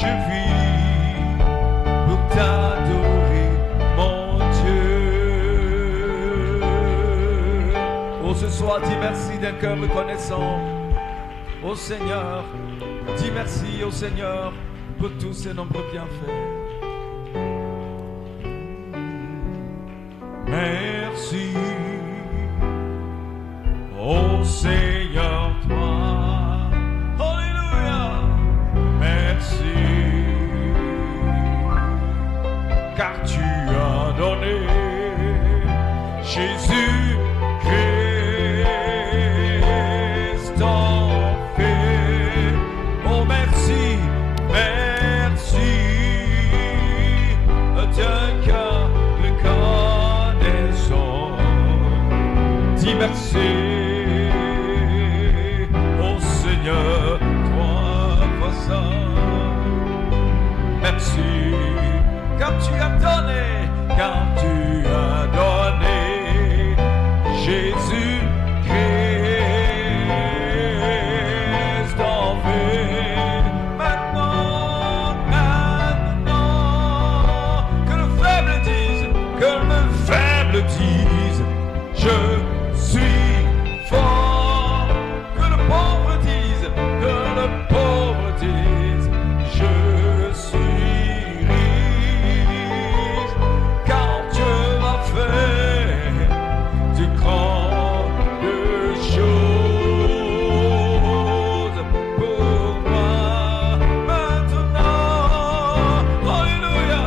je vis pour t'adorer, mon Dieu. Oh, ce soir, dis merci d'un cœur reconnaissant au Seigneur. Dis merci au Seigneur pour tous ses nombreux bienfaits. Merci au Seigneur, toi. Alléluia. Merci, car tu as donné Jésus Christ en fait. Oh merci, merci, d'un cœur reconnaissant. Dis merci au Seigneur, toi puissant. Merci, car tu as donné, Jésus Christ en vie. Maintenant, que le faible dise, je suis fort. Que le pauvre dise, je suis riche, car Dieu a fait de grandes choses pour moi. Maintenant, alléluia,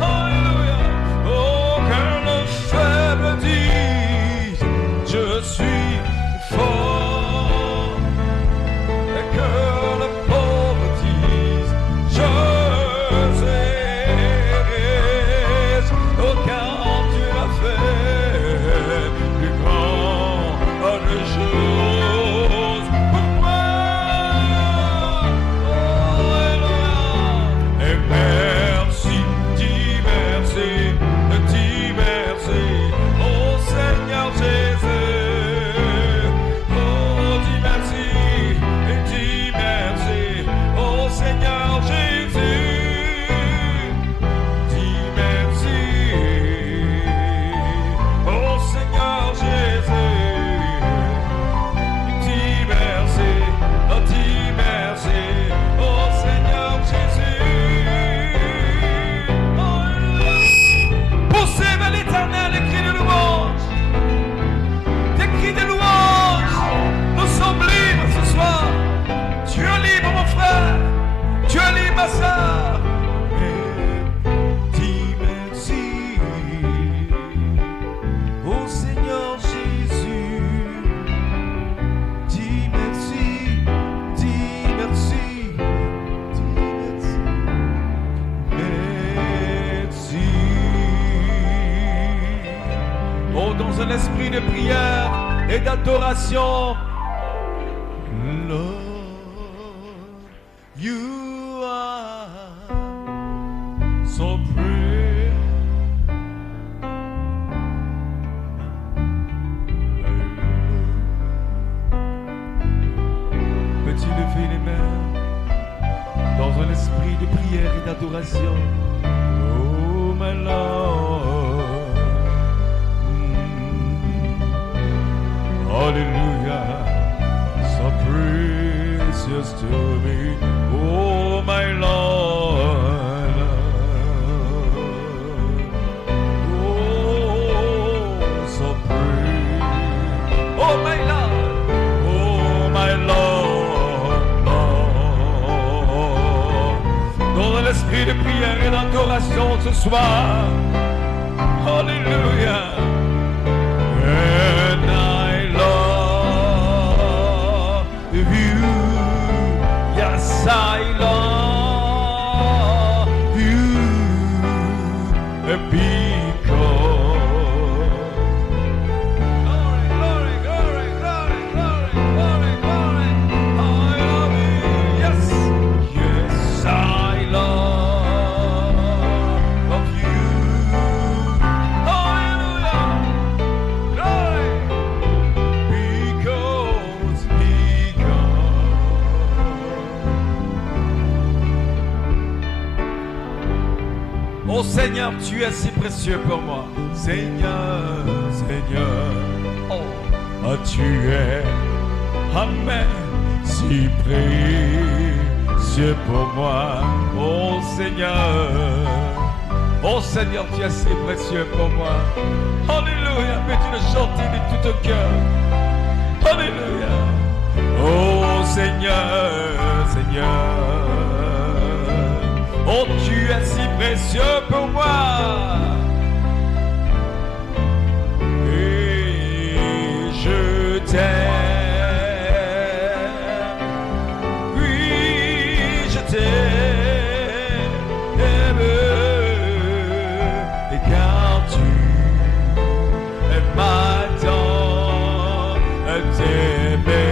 alléluia. Oh, que le faible dise, je suis fort, et que le pauvre dise, je suis riche. Oh, car Dieu a fait plus grandes choses pour moi. Oh, alléluia. Et merci, dis merci, oh Seigneur Jésus. Oh, dis merci, oh Seigneur Jésus. Dis merci, oh Seigneur Jésus. Dis merci, oh Seigneur Jésus. Alléluia. Poussez vers l'Éternel des cris de louange. Des cris de louange. Nous sommes libres ce soir. Tu es libre, mon frère. Tu es libre, ma soeur. Dis merci au Seigneur Jésus. Dis merci, merci. Oh, dans un esprit de prière et d'adoration. Lord, you are so pretty. Peux-tu lever les mains dans un esprit de prière et d'adoration? Oh, my Lord. Hallelujah, so precious to me, oh my Lord. Oh, so precious, oh my Lord, Lord. Dans l'esprit de prière et d'adoration ce soir, Hallelujah. And I love you, yes I love you, because glory, glory, glory, glory, glory, glory, I love you, yes, yes I love you, hallelujah, glory, because Oh Seigneur, tu es si précieux pour moi. Seigneur, Seigneur, oh, tu es, amen, si précieux pour moi. Oh Seigneur, tu es si précieux pour moi. Alléluia, peux-tu le chanter de tout ton cœur? Alléluia. Oh Seigneur, Seigneur, oh tu es si précieux pour moi. Et je t'aime. Oui, je t'aime. Et car tu m'attends t'aimer.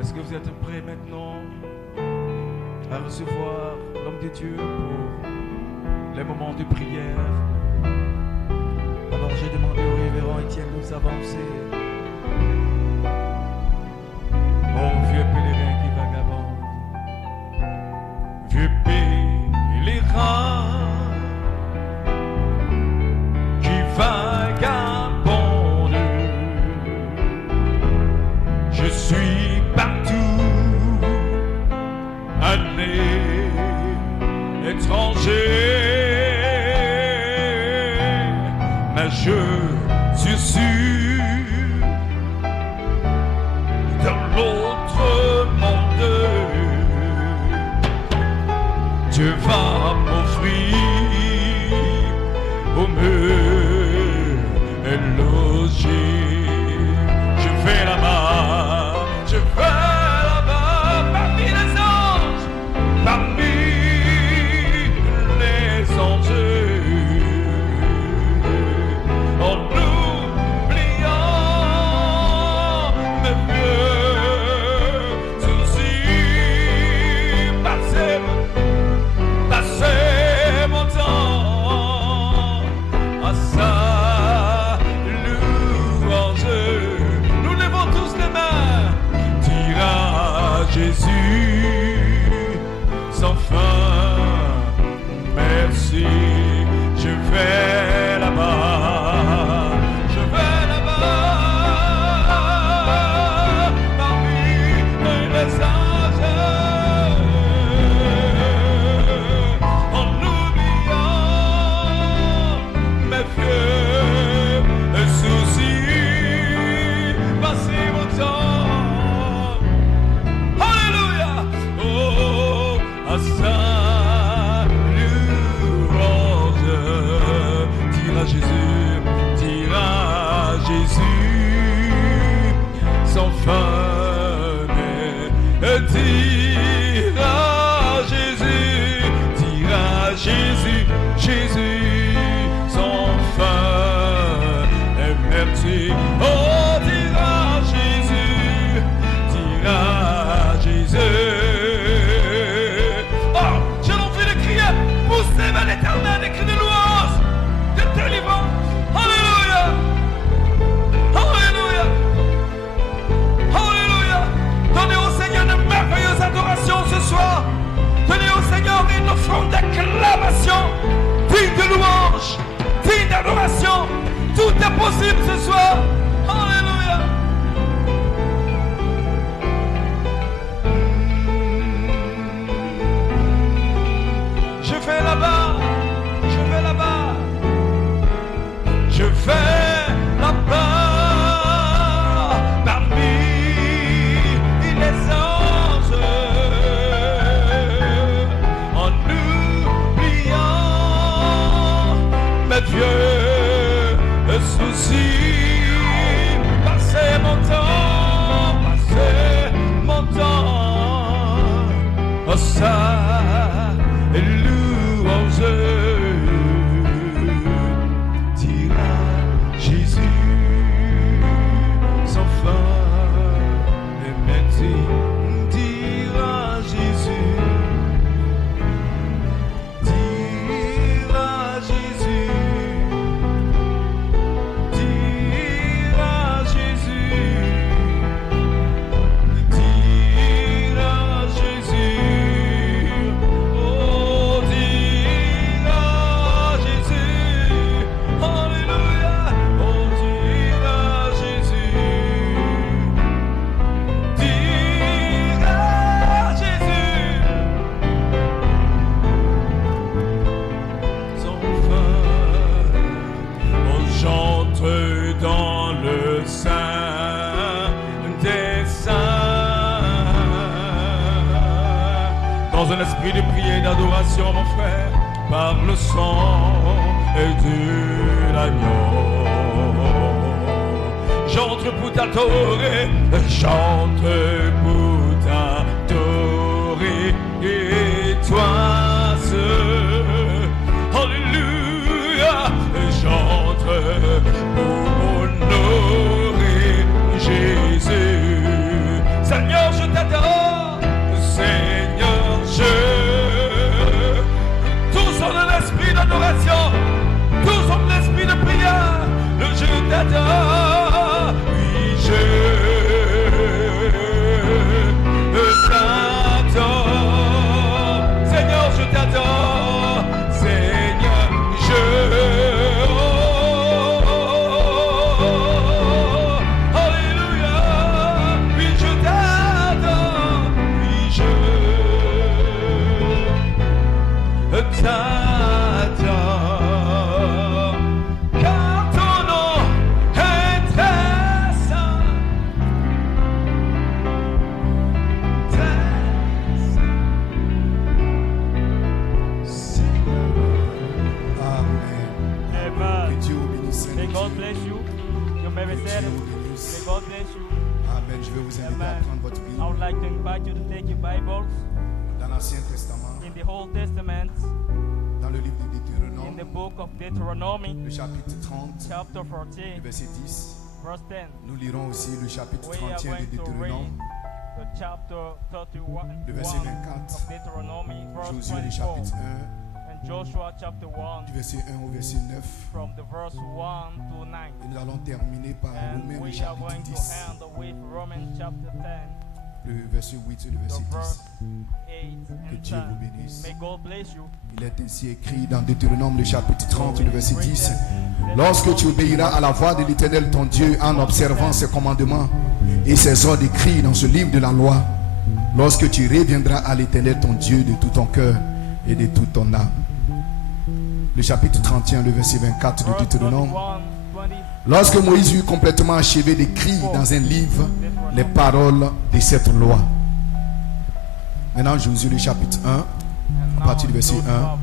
Est-ce que vous êtes prêts maintenant à recevoir l'homme de Dieu pour les moments de prière? Alors j'ai demandé au révérend Étienne de nous avancer. Oh vieux pèlerin qui vagabonde, vieux pèlerin qui vagabonde, je suis partout, allé, étranger, mais je suis sûr, dans l'autre monde, Dieu va m'offrir au mieux et loger. Je vais là-bas, je vais là-bas, parmi les anges, parmi les anges, en oubliant mes vieux soucis, passer mon temps à sa louange. Nous levons tous les mains, dire à Jésus sans fin merci. Je vais là-bas, je vais là-bas, parmi les anges, en oubliant mes vieux soucis, passer mon temps. Alléluia. Oh, à sa louange, dire à Jésus, dire à Jésus, sans fin, dire à Jésus, Jésus, sans fin, et merci. Oh, dire à Jésus, oh, j'ai l'envie de crier, poussez vers l'éternel, des cris de louange, de délivrance. Alléluia, alléluia, alléluia. Donnez au Seigneur de merveilleuses adorations ce soir. Donnez au Seigneur une offrande d'acclamation, digne de louange, digne d'adoration. Tout est possible ce soir. Alléluia. Je vais là-bas, je vais là-bas, je vais là-bas, passer mon temps, oh ça, louange, dira Jésus, sans fin, et merci, dira Jésus, dira Jésus, dira Jésus, dira Jésus, oh dira Jésus, alléluia, oh dira Jésus, dira Jésus, sans fin, on chante dans le sein des saints, dans un esprit de prière et d'adoration, mon frère, par le sang et de l'agneau. J'entre pour t'adorer, chante pour t'adorer, et toi seul, alléluia, j'entre pour honorer Jésus. Seigneur, je t'adore, Seigneur, tous ont l'esprit d'adoration, tous ont l'esprit de prière, je t'adore, oui, je t'adore, Seigneur, je t'adore, Seigneur, alléluia, oui, je t'adore, oui, je t'adore, car ton nom est très saint, très saint, Seigneur. Amen. Amen. Que Dieu vous bénisse. May God bless you. You may be seated. May God bless you. Amen. Je vais vous inviter à Amen. prendre votre I Bible would like to invite you to take your Bibles dans l'Ancien Testament, in the Old Testament, dans le livre de in Deutéronome, the book of Deuteronomy, le chapitre 30, chapter le 14, verset 10. verse 10. Nous lirons aussi le chapitre We are 31 de going to read Deutéronome, the chapter 31 le verset 24, of Deuteronomy, verse Josué le 24, chapitre 1, and Joshua chapter 1, du verset 1 au verset 9. from the verse 1 to 9. Et nous allons terminer par And Romains le we are chapitre going to 10, end with Romans chapter 10, le verset 8 et le the verset verse 10. 8 Que and Dieu vous 10. bénisse. May God bless you. Il est ainsi écrit dans Deutéronome le chapitre 30 le verset 10. Lorsque tu obéiras à la voix de l'Éternel ton Dieu en observant ses commandements et ses ordres écrits dans ce livre de la loi, lorsque tu reviendras à l'Éternel ton Dieu de tout ton cœur et de toute ton âme. Le chapitre 31, le verset 24 de Verse Deutéronome. 21, 20. Lorsque Moïse eut complètement achevé d'écrire dans un livre les paroles de cette loi. Maintenant, Josué le chapitre 1. And now partir du verset Joshua, 1. verse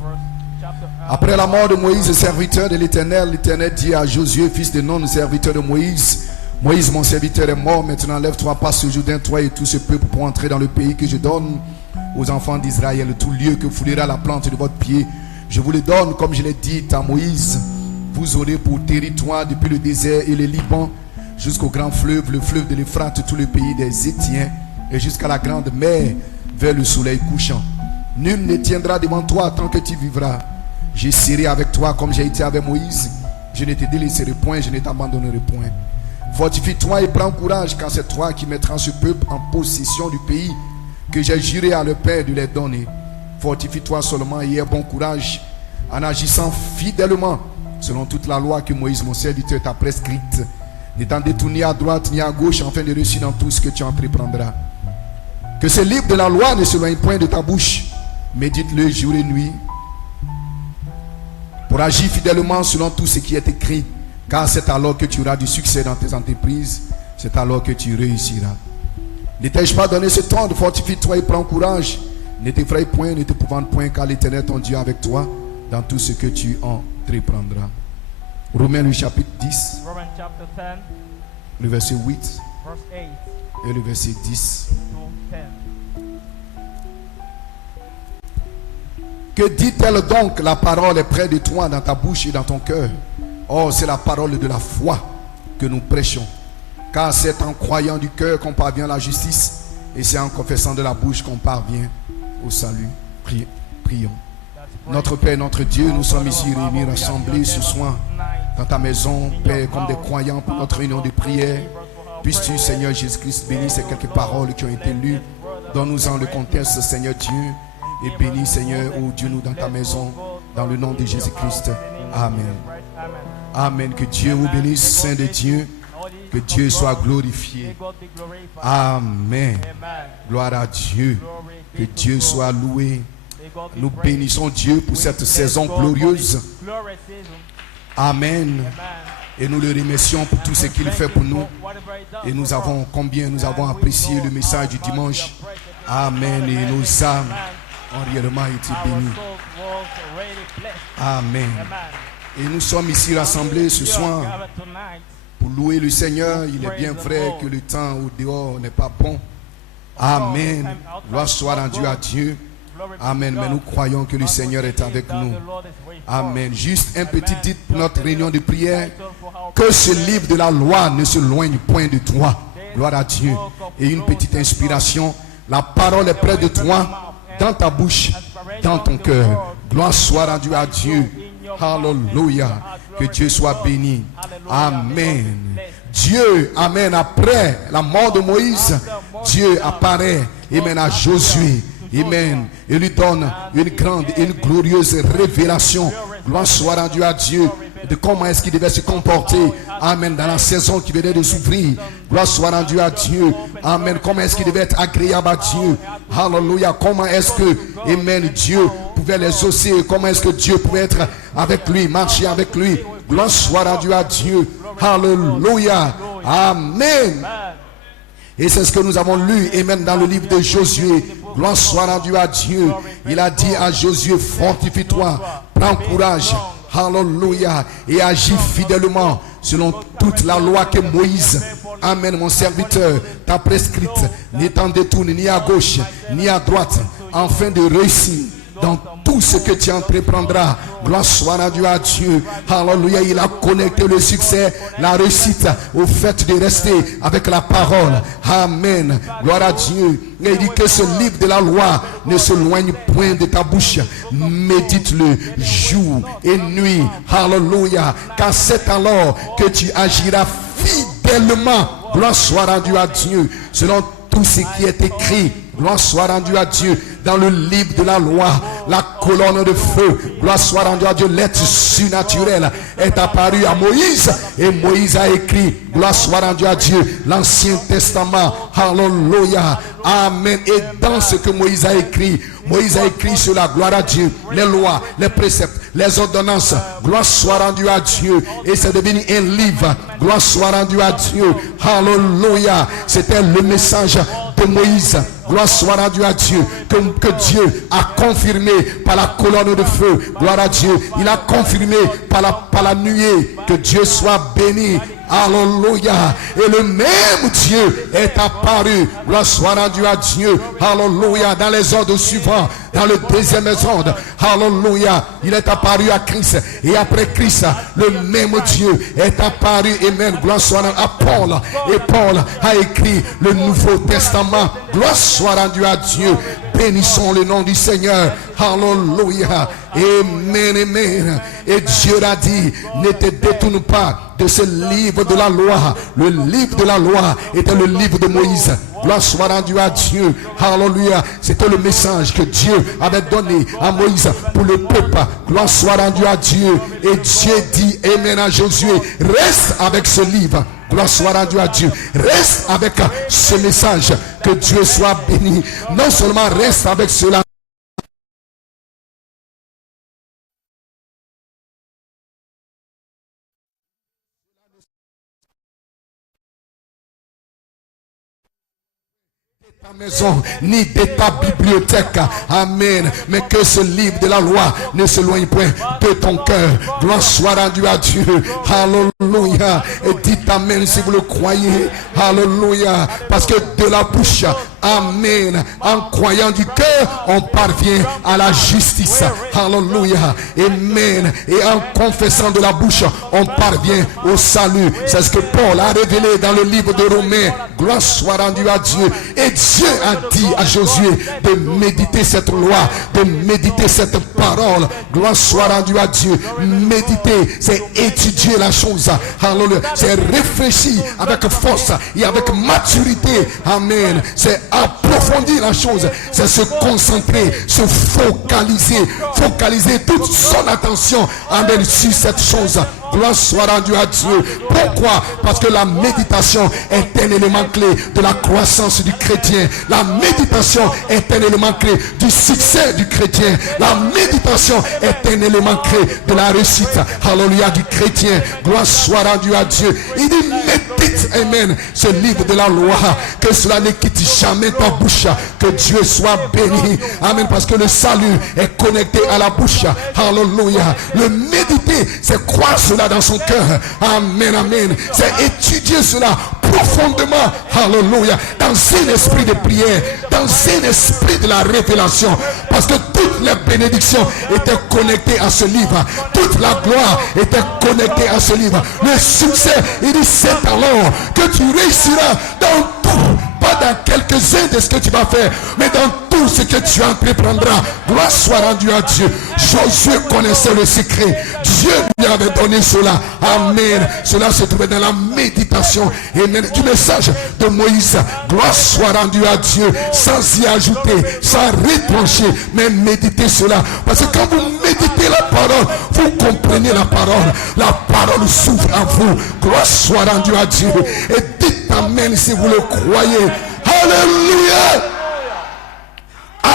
chapter 1. Après la mort de Moïse, serviteur de l'Éternel, l'Éternel dit à Josué, fils de Nun, serviteur de Moïse, Moïse, mon serviteur, est mort. Maintenant, lève-toi, passe ce Jourdain, toi et tout ce peuple, pour entrer dans le pays que je donne aux enfants d'Israël. Tout lieu que foulera la plante de votre pied, je vous le donne, comme je l'ai dit à Moïse. Vous aurez pour territoire depuis le désert et le Liban jusqu'au grand fleuve, le fleuve de l'Euphrate, tout le pays des Étiens, et jusqu'à la grande mer, vers le soleil couchant. Nul ne tiendra devant toi tant que tu vivras. Je serai avec toi comme j'ai été avec Moïse. Je ne te délaisserai point, je ne t'abandonnerai point. Fortifie-toi et prends courage, car c'est toi qui mettras ce peuple en possession du pays que j'ai juré à leur père de les donner. Fortifie-toi seulement et aie bon courage en agissant fidèlement selon toute la loi que Moïse, mon serviteur, t'a prescrite. Ne t'en détourne ni à droite ni à gauche, afin de réussir dans tout ce que tu entreprendras. Que ce livre de la loi ne s'éloigne point de ta bouche. Médite-le jour et nuit, pour agir fidèlement selon tout ce qui est écrit, car c'est alors que tu auras du succès dans tes entreprises, c'est alors que tu réussiras. Ne t'ai-je pas donné ce temps de fortifie-toi et prends courage. Ne t'effraie point, ne t'épouvante point, car l'Éternel ton Dieu est avec toi dans tout ce que tu entreprendras. Romains le chapitre 10, Romans chapter 10, le verset 8 verse 8 et le verset 10. to 10. Que dit-elle donc? La parole est près de toi, dans ta bouche et dans ton cœur. Oh, c'est la parole de la foi que nous prêchons. Car c'est en croyant du cœur qu'on parvient à la justice, et c'est en confessant de la bouche qu'on parvient au salut. Prions. Notre Père, notre Dieu, nous sommes ici réunis, rassemblés ce soir dans ta maison, Père, comme des croyants pour notre réunion de prière. Puisses-tu, Seigneur Jésus-Christ, bénir ces quelques paroles qui ont été lues. Donne-nous-en le contexte, Seigneur Dieu. Et bénis, Seigneur, oh Dieu, nous dans ta maison, dans le nom de Jésus-Christ. Amen. Amen. Que Dieu vous bénisse, Saint de Dieu. Que Dieu soit glorifié. Amen. Gloire à Dieu. Que Dieu soit loué. Nous bénissons Dieu pour cette saison glorieuse. Amen. Et nous le remercions pour tout ce qu'il fait pour nous. Et nous avons, combien nous avons apprécié le message du dimanche. Amen. Et nos âmes ont réellement été bénies. Amen. Et nous sommes ici rassemblés ce soir pour louer le Seigneur. Il est bien vrai que le temps au dehors n'est pas bon. Amen. Gloire soit rendue à Dieu. Amen. Mais nous croyons que le Seigneur est avec nous. Amen. Juste un petit titre pour notre réunion de prière. Que ce livre de la loi ne se loigne point de toi. Gloire à Dieu. Et une petite inspiration. La parole est près de toi, dans ta bouche, dans ton cœur. Gloire soit rendue à Dieu. Alléluia. Que Dieu soit béni. Amen. Dieu, amen, après la mort de Moïse, Dieu apparaît, amen, à Josué. Amen. Et lui donne une grande et une glorieuse révélation. Gloire soit rendue à Dieu de comment est-ce qu'il devait se comporter. Amen. Dans la saison qui venait de s'ouvrir. Gloire soit rendue à Dieu. Amen. Comment est-ce qu'il devait être agréable à Dieu. Alléluia. Comment est-ce que, amen, Dieu pouvait les exaucer. Comment est-ce que Dieu pouvait être avec lui, marcher avec lui. Gloire soit rendue à Dieu. Alléluia. Amen. Et c'est ce que nous avons lu, amen, dans le livre de Josué. Gloire soit rendue à Dieu. Il a dit à Josué, fortifie-toi, prends courage, alléluia, et agis fidèlement selon toute la loi que Moïse, amen, mon serviteur, t'a prescrite, n'étant détourné ni à gauche, ni à droite, afin de réussir dans tout ce que tu entreprendras. Gloire soit rendue à Dieu. Alléluia. Il a connecté le succès, la réussite au fait de rester avec la parole. Amen. Gloire à Dieu. Et il dit que ce livre de la loi ne se loigne point de ta bouche. Médite-le jour et nuit. Alléluia. Car c'est alors que tu agiras fidèlement. Gloire soit rendue à Dieu. Selon tout ce qui est écrit. Gloire soit rendue à Dieu dans le livre de la loi, la colonne de feu. Gloire soit rendue à Dieu. L'être surnaturel est apparu à Moïse et Moïse a écrit. Gloire soit rendue à Dieu. L'Ancien Testament. Alléluia. Amen. Et dans ce que Moïse a écrit sur la gloire à Dieu. Les lois, les préceptes, les ordonnances. Gloire soit rendue à Dieu. Et c'est devenu un livre. Gloire soit rendue à Dieu. Alléluia. C'était le message de Moïse. Gloire soit rendue à Dieu. Que Dieu a confirmé par la colonne de feu. Gloire à Dieu. Il a confirmé par la nuée. Que Dieu soit béni. Alléluia. Et le même Dieu est apparu. Gloire soit rendue à Dieu. Alléluia. Dans les ordres suivants. Dans le deuxième ordre. Alléluia. Il est apparu à Christ. Et après Christ, le même Dieu est apparu. Amen. Gloire soit rendue à Paul. Et Paul a écrit le Nouveau Testament. Gloire soit rendue à Dieu. Bénissons le nom du Seigneur. Alléluia. Amen, amen. Et Dieu a dit, ne te détourne pas de ce livre de la loi. Le livre de la loi était le livre de Moïse. Gloire soit rendue à Dieu. Alléluia. C'était le message que Dieu avait donné à Moïse pour le peuple. Gloire soit rendue à Dieu. Et Dieu dit, amen à Josué, reste avec ce livre. Gloire soit rendue à Dieu. Reste avec ce message. Que Dieu soit béni. Non seulement reste avec cela. ta maison, ni de ta bibliothèque. Amen. Mais que ce livre de la loi ne s'éloigne point de ton cœur. Gloire soit rendue à Dieu. Alléluia. Et dites amen si vous le croyez. Alléluia. Parce que de la bouche, amen, en croyant du cœur, on parvient à la justice. Alléluia. Amen. Et en confessant de la bouche, on parvient au salut. C'est ce que Paul a révélé dans le livre de Romains. Gloire soit rendue à Dieu. Et Dieu a dit à Josué de méditer cette loi, de méditer cette parole. Gloire soit rendue à Dieu. Méditer, c'est étudier la chose. Alléluia. C'est réfléchir avec force et avec maturité. Amen. C'est approfondir la chose. C'est se concentrer, se focaliser. Focaliser toute son attention. Amen. Sur cette chose. Gloire soit rendue à Dieu. Pourquoi? Parce que la méditation est un élément clé de la croissance du chrétien. La méditation est un élément clé du succès du chrétien. La méditation est un élément clé de la réussite. Alléluia du chrétien. Gloire soit rendue à Dieu. Il dit médite, amen, ce livre de la loi. Que cela ne quitte jamais ta bouche. Que Dieu soit béni. Amen. Parce que le salut est connecté à la bouche. Alléluia. Le méditer, c'est croire cela dans son cœur. Amen, amen. C'est étudier cela profondément. Alléluia. Dans un esprit de prière, dans un esprit de la révélation. Parce que toutes les bénédictions étaient connectées à ce livre. Toute la gloire était connectée à ce livre. Le succès, il dit, c'est alors que tu réussiras dans tout. Pas dans quelques-uns de ce que tu vas faire, mais dans tout ce que tu entreprendras. Gloire soit rendue à Dieu. Josué connaissait le secret. Dieu lui avait donné cela. Amen. Cela se trouvait dans la méditation. Amen. Du message de Moïse. Gloire soit rendue à Dieu. Sans y ajouter, sans retrancher, mais méditez cela. Parce que quand vous méditez la parole, vous comprenez la parole. La parole s'ouvre à vous. Gloire soit rendue à Dieu. Et dites amen si vous le croyez. Alléluia.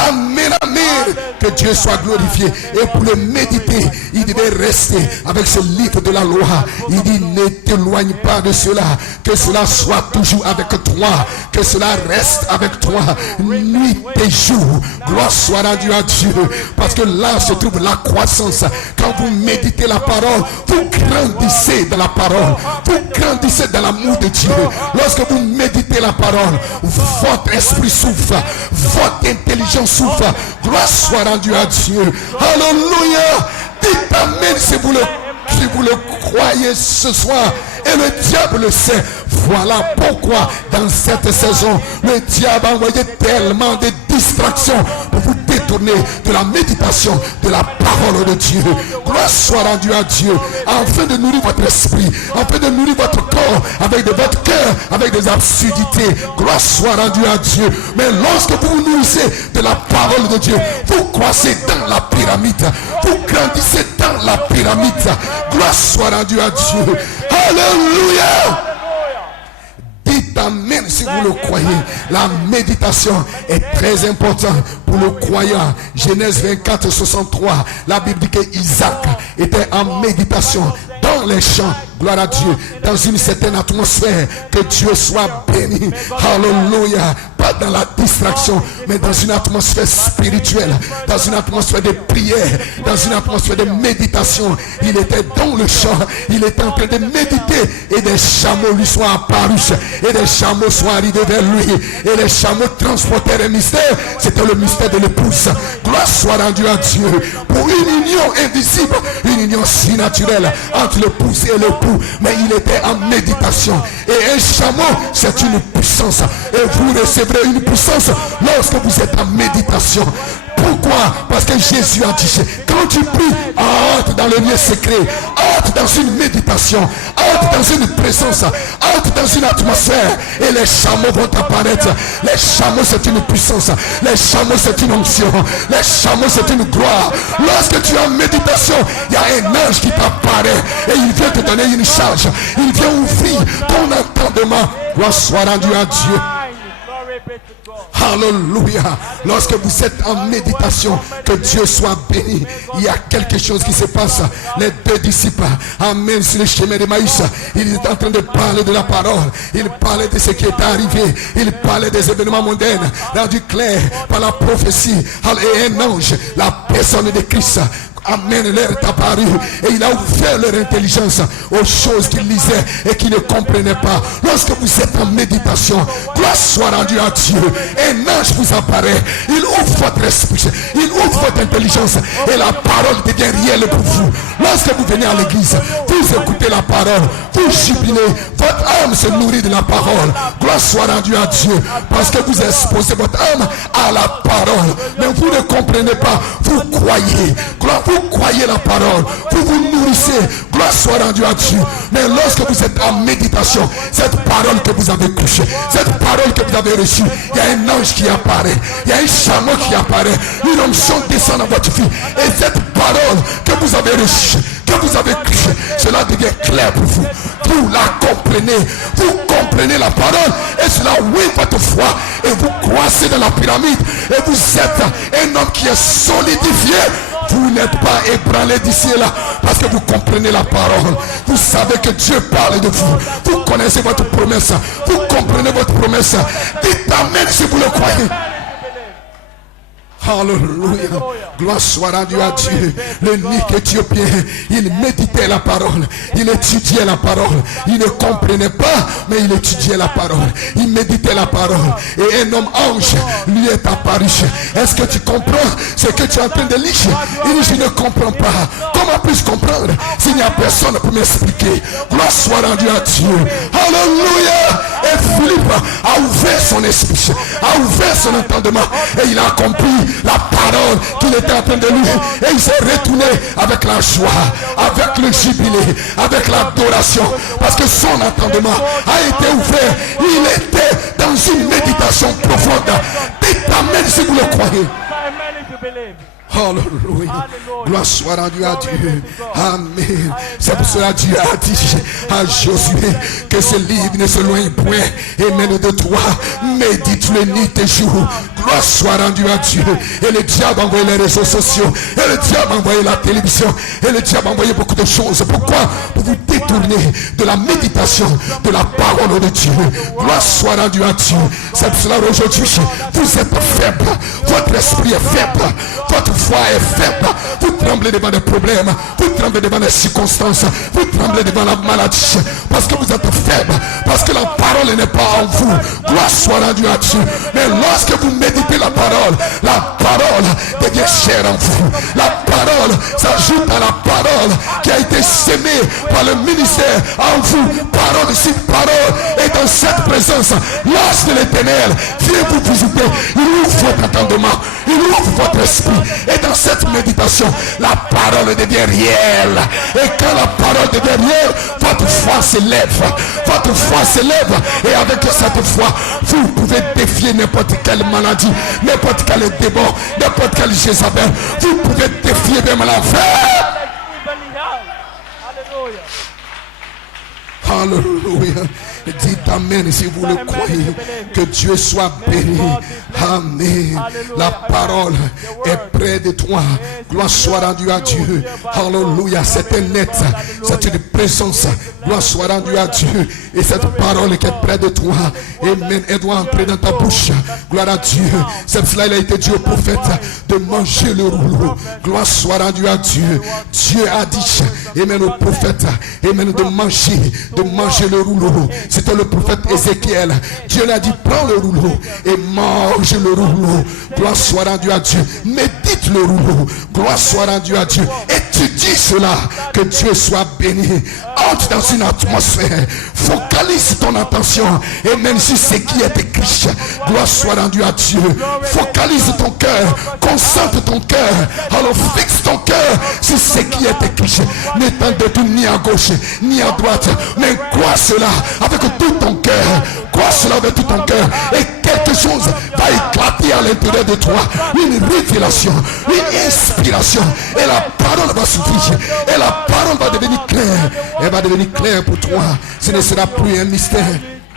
Amen, amen. Que Dieu soit glorifié. Et pour le méditer, il devait rester avec ce livre de la loi. Il dit, ne t'éloigne pas de cela. Que cela soit toujours avec toi. Que cela reste avec toi. Nuit et jour. Gloire soit rendue à Dieu. Parce que là se trouve la croissance. Quand vous méditez la parole, vous grandissez dans la parole. Vous grandissez dans l'amour de Dieu. Lorsque vous méditez la parole, votre esprit souffre. Votre intelligence souffre. Gloire soit rendue à Dieu. Alléluia. Dites amen si vous le croyez ce soir. Et le diable le sait. Voilà pourquoi dans cette saison, le diable a envoyé tellement de distractions pour vous détourner de la méditation de la parole de Dieu. Gloire soit rendue à Dieu, afin de nourrir votre esprit, afin de nourrir votre corps avec de votre cœur, avec des absurdités. Gloire soit rendue à Dieu. Mais lorsque vous vous nourrissez de la parole de Dieu, vous croissez dans la pyramide. Vous grandissez dans la pyramide. Gloire soit rendue à Dieu. Alléluia. Dites amen si vous le croyez. La méditation est très importante pour le croyant. Genèse 24, 63. La Bible dit que Isaac était en méditation dans les champs. Gloire à Dieu. Dans une certaine atmosphère. Que Dieu soit béni. Alléluia. Pas dans la distraction, mais dans une atmosphère spirituelle. Dans une atmosphère de prière. Dans une atmosphère de méditation. Il était dans le champ. Il était en train de méditer. Et des chameaux lui sont apparus. Et des chameaux sont arrivés vers lui. Et les chameaux transportèrent un mystère. C'était le mystère de l'épouse. Gloire soit rendue à Dieu. Pour une union invisible. Une union surnaturelle entre l'épouse et l'époux. Mais il était en méditation. Et un chameau, c'est une puissance. Et vous recevrez une puissance lorsque vous êtes en méditation. Pourquoi? Parce que Jésus a dit, quand tu pries, entre dans le lieu secret, entre dans une méditation, entre dans une présence, entre dans une atmosphère, et les chameaux vont apparaître. Les chameaux, c'est une puissance. Les chameaux, c'est une onction. Les chameaux, c'est une gloire. Lorsque tu es en méditation, il y a un ange qui t'apparaît et il vient te donner une charge. Il vient ouvrir ton entendement. Gloire soit rendue à Dieu. Alléluia. Lorsque vous êtes en méditation, que Dieu soit béni. Il y a quelque chose qui se passe. Les deux disciples, amen, sur le chemin de Maïs, ils étaient en train de parler de la parole. Ils parlaient de ce qui est arrivé. Ils parlaient des événements mondains, rendus clairs par la prophétie. Et un ange, la personne de Christ, amen, leur est apparu et il a ouvert leur intelligence aux choses qu'ils lisaient et qu'ils ne comprenaient pas. Lorsque vous êtes en méditation, gloire soit rendue à Dieu. Un ange vous apparaît, il ouvre votre esprit, il ouvre votre intelligence et la parole devient réelle pour vous. Lorsque vous venez à l'église, vous écoutez la parole, vous jubilez, votre âme se nourrit de la parole. Gloire soit rendue à Dieu parce que vous exposez votre âme à la parole. Mais vous ne comprenez pas, vous croyez. Vous croyez la parole, vous vous nourrissez, gloire soit rendue à Dieu. Mais lorsque vous êtes en méditation, cette parole que vous avez couchée, cette parole que vous avez reçue, il y a un ange qui apparaît, il y a un chameau qui apparaît, une onction descend dans votre vie. Et cette parole que vous avez reçue, que vous avez couchée, cela devient clair pour vous. Vous la comprenez, vous comprenez la parole et cela oui votre foi et vous croissez dans la pyramide et vous êtes un homme qui est solidifié. Vous n'êtes pas ébranlé d'ici et là parce que vous comprenez la parole. Vous savez que Dieu parle de vous. Vous connaissez votre promesse. Vous comprenez votre promesse. Dites amen si vous le croyez. Alléluia. Gloire soit rendue à Dieu. Le Nique éthiopien, il méditait la parole. Il étudiait la parole. Il ne comprenait pas, mais il étudiait la parole. Il méditait la parole. Et un homme ange lui est apparu. Est-ce que tu comprends ce que tu es en train de lire? Il dit, je ne comprends pas. Comment puis-je comprendre s'il n'y a personne pour m'expliquer? Gloire soit rendue à Dieu. Alléluia. Et Philippe a ouvert son esprit, a ouvert son entendement et il a compris la parole qu'il était en train de lire. Et il s'est retourné avec la joie, avec le jubilé, avec l'adoration. Parce que son entendement a été ouvert. Il était dans une méditation profonde. Dites amen si vous le croyez. Alléluia. Gloire soit rendue à Dieu. Amen. C'est pour cela que Dieu a dit à Josué que ce livre ne s'éloigne point et mène de toi. Médite-le nuit et jour. Gloire soit rendue à Dieu. Et le diable a envoyé les réseaux sociaux. Et le diable a envoyé la télévision. Et le diable a envoyé beaucoup de choses. Pourquoi? Pour vous détourner de la méditation, de la parole de Dieu. Gloire soit rendue à Dieu. C'est pour cela qu'aujourd'hui, vous êtes faible. Votre esprit est faible. Votre foi est faible. Vous tremblez devant des problèmes. Vous tremblez devant des circonstances. Vous tremblez devant la maladie. Parce que vous êtes faible. Parce que la parole n'est pas en vous. Gloire soit rendue à Dieu. Mais lorsque vous méditez la parole devient chère en vous. La parole s'ajoute à la parole qui a été sémée par le ministère en vous. Parole sur parole. Et dans cette présence, l'âge de l'Éternel vient vous visiter. Il ouvre votre entendement. Il ouvre votre esprit. Et dans cette méditation, la parole devient réelle. Et quand la parole devient réelle, votre foi s'élève. Votre foi s'élève. Et avec cette foi, vous pouvez défier n'importe quelle maladie, n'importe quel démon, n'importe quel Jézabel. Vous pouvez défier même l'enfer. Alléluia. Dites amen si vous le croyez. Que Dieu soit béni. Amen. La parole est près de toi. Gloire soit rendue à Dieu. Alléluia. C'est un être. C'est une présence. Gloire soit rendue à Dieu. Et cette parole qui est près de toi, amen, elle doit entrer dans ta bouche. Gloire à Dieu. C'est pour cela qu'il a été dit au prophète de manger le rouleau. Gloire soit rendue à Dieu. Dieu a dit, amen, au prophète, amen, de manger le rouleau. C'était le prophète Ézéchiel. Dieu lui a dit, prends le rouleau et mange le rouleau. Gloire soit rendue à Dieu. Médite le rouleau. Gloire soit rendue à Dieu. Étudie cela. Que Dieu soit béni. Entre dans une atmosphère. Focalise ton attention. Et même si c'est qui est écrit, gloire soit rendue à Dieu. Focalise ton cœur. Concentre ton cœur. Alors fixe ton cœur sur ce qui est écrit. N'étant de tout ni à gauche ni à droite. Mais crois cela avec tout ton cœur. Crois cela avec tout ton cœur. Et quelque chose va éclater à l'intérieur de toi. Une révélation, une inspiration. Et la parole va s'ouvrir. Et la parole va devenir claire. Elle va devenir claire pour toi. Ce ne sera plus un mystère.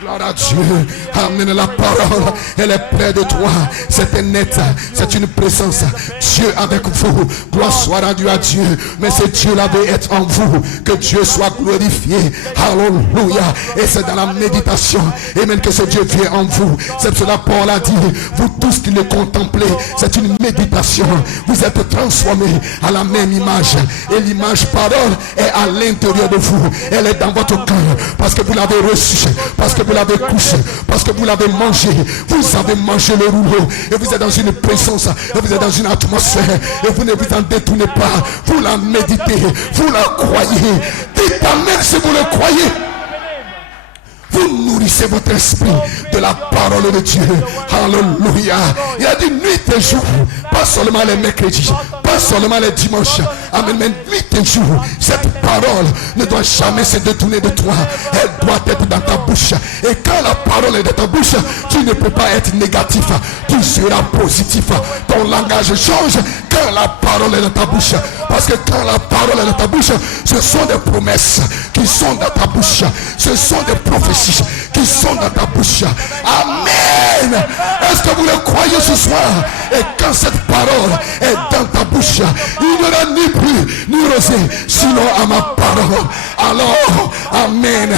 Gloire à Dieu. Amen. La parole, elle est près de toi. C'est net, c'est une présence. Dieu avec vous. Gloire soit rendue à Dieu. Mais c'est Dieu là veut être en vous. Que Dieu soit glorifié. Alléluia. Et c'est dans la méditation, amen, que ce Dieu vient en vous. C'est pour cela Paul a dit, vous tous qui le contemplez, c'est une méditation. Vous êtes transformés à la même image. Et l'image parole est à l'intérieur de vous. Elle est dans votre cœur. Parce que vous l'avez reçu. Parce que vous l'avez couché. Parce que vous l'avez mangé. Vous avez mangé le rouleau. Et vous êtes dans une présence. Et vous êtes dans une atmosphère. Et vous ne vous en détournez pas. Vous la méditez. Vous la croyez. Dites amen si vous le croyez. Vous nourrissez votre esprit de la parole de Dieu. Alléluia. Il a dit nuit et jour. Pas seulement les mercredis. Pas seulement les dimanches. Amen. Mais nuit et jour. Cette parole ne doit jamais se détourner de toi. Elle doit être dans ta bouche. Et quand la parole est dans ta bouche, tu ne peux pas être négatif. Tu seras positif. Ton langage change quand la parole est dans ta bouche. Parce que quand la parole est dans ta bouche, ce sont des promesses qui sont dans ta bouche. Ce sont des prophéties qui sont dans ta bouche. Amen. Est-ce que vous le croyez ce soir? Et quand cette parole est dans ta bouche, il n'y aura ni pluie ni rosée, sinon à ma parole. Alors, amen.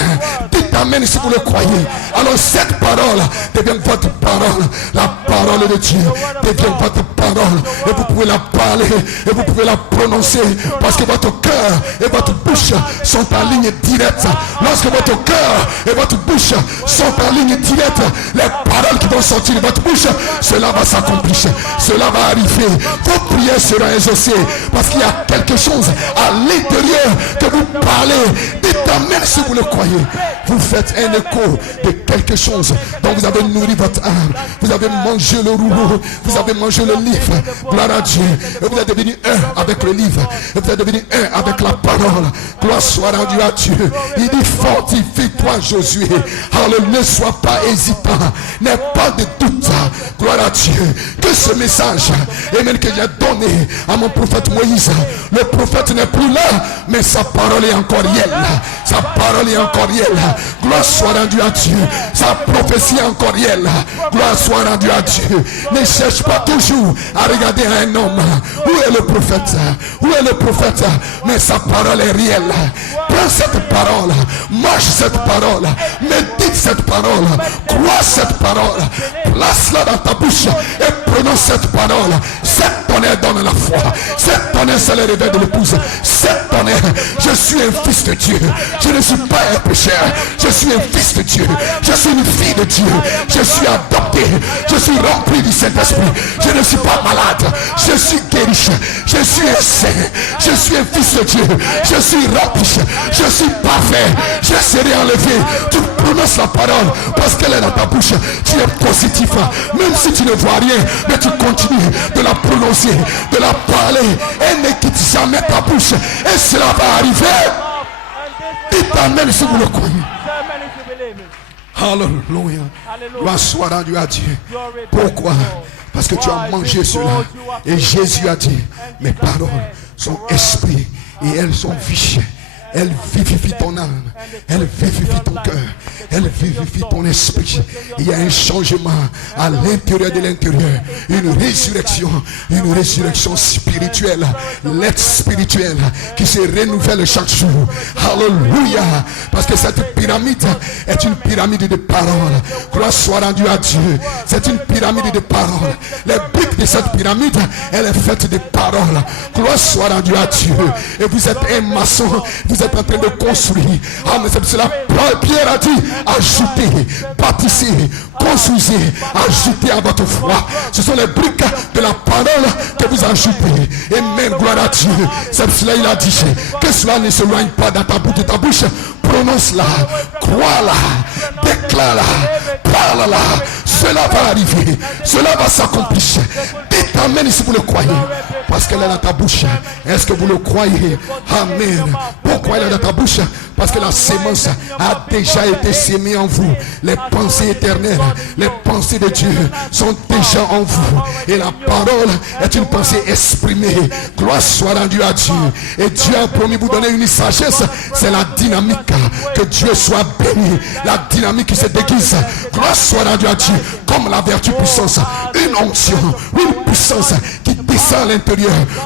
Dites amen si vous le croyez. Alors cette parole devient votre parole. La parole de Dieu devient votre parole. Et vous pouvez la parler et vous pouvez la prononcer. Parce que votre cœur et votre bouche sont en ligne directe. Lorsque votre cœur et votre bouche sont en ligne directe, les paroles qui vont sortir de votre bouche, cela va s'accomplir, cela va arriver. Vos prières seront exaucées parce qu'il y a quelque chose à l'intérieur que vous parlez. Dites amen si vous le croyez. Vous faites un écho de quelque chose dont vous avez nourri votre âme. Vous avez mangé le rouleau, vous avez mangé le livre. Gloire à Dieu. Et vous êtes devenu un avec le livre. Et vous êtes devenu un avec la parole. Gloire soit rendue à Dieu. Il dit fortifie-toi Josué. Alors ne sois pas hésitant. N'aie pas de doute. Gloire à Dieu. Que ce message, amen, que j'ai donné à mon prophète Moïse, le prophète n'est plus là, mais sa parole est encore réelle. Sa parole est encore réelle. Gloire soit rendue à Dieu. Sa prophétie est encore réelle. Gloire soit rendue à Dieu. Ne cherche pas toujours à regarder un homme. Où est le prophète? Où est le prophète? Mais sa parole est réelle. Prends cette parole. Marche cette parole. Médite cette parole. Crois cette parole. Place-la dans ta bouche et prononce cette parole. Cette tonnerre donne la foi. Cette tonnerre c'est le réveil de l'épouse. Cette tonnerre, je suis un fils de Dieu. Je ne suis pas un pécheur. Je suis un fils de Dieu. Je suis une fille de Dieu. Je suis adopté. Je suis rempli du Saint-Esprit. Je ne suis pas malade. Je suis guéri. Je suis un saint. Je suis un fils de Dieu. Je suis rempli. Je suis parfait. Je serai enlevé. Tu prononces la parole parce qu'elle est dans ta bouche. Tu es positif. Même si tu ne vois rien, mais tu continues de la prononcer, de la parler. Elle ne quitte jamais ta bouche. Et cela va arriver. Dites amen si vous le croyez. Alléluia. Gloire soit rendue à Dieu. Pourquoi? Parce que tu as mangé cela. Et Jésus a dit, mes paroles sont esprit et elles sont vie. Elle vivifie ton âme. Elle vivifie ton cœur. Elle vivifie ton esprit. Il y a un changement à l'intérieur de l'intérieur. Une résurrection spirituelle. L'être spirituel qui se renouvelle chaque jour. Alléluia. Parce que cette pyramide est une pyramide de paroles. Gloire soit rendue à Dieu. C'est une pyramide de paroles. Les briques de cette pyramide, elle est faite de paroles. Gloire soit rendue à Dieu. Et vous êtes un maçon. Vous êtes en train de construire. Ah, mais c'est cela. Pierre a dit, ajoutez, bâtissez, construisez, ajoutez à votre foi. Ce sont les briques de la parole que vous ajoutez. Et même gloire à Dieu. C'est pour cela il a dit que cela ne s'éloigne pas dans ta bouche, de ta bouche. Prononce-la, crois-la, déclare-la, parle-la. Cela va arriver. Cela va s'accomplir. Dites amen si vous le croyez. Parce qu'elle est dans ta bouche. Est-ce que vous le croyez? Amen. Pourquoi elle est dans ta bouche? Parce que la sémence a déjà été sémée en vous. Les pensées éternelles, les pensées de Dieu sont déjà en vous. Et la parole est une pensée exprimée. Gloire soit rendue à Dieu. Et Dieu a promis vous donner une sagesse. C'est la dynamique. Que Dieu soit béni. La dynamique qui se déguise. Gloire soit rendue à Dieu. Comme la vertu puissance. Une onction, une puissance qui descend à l'intérieur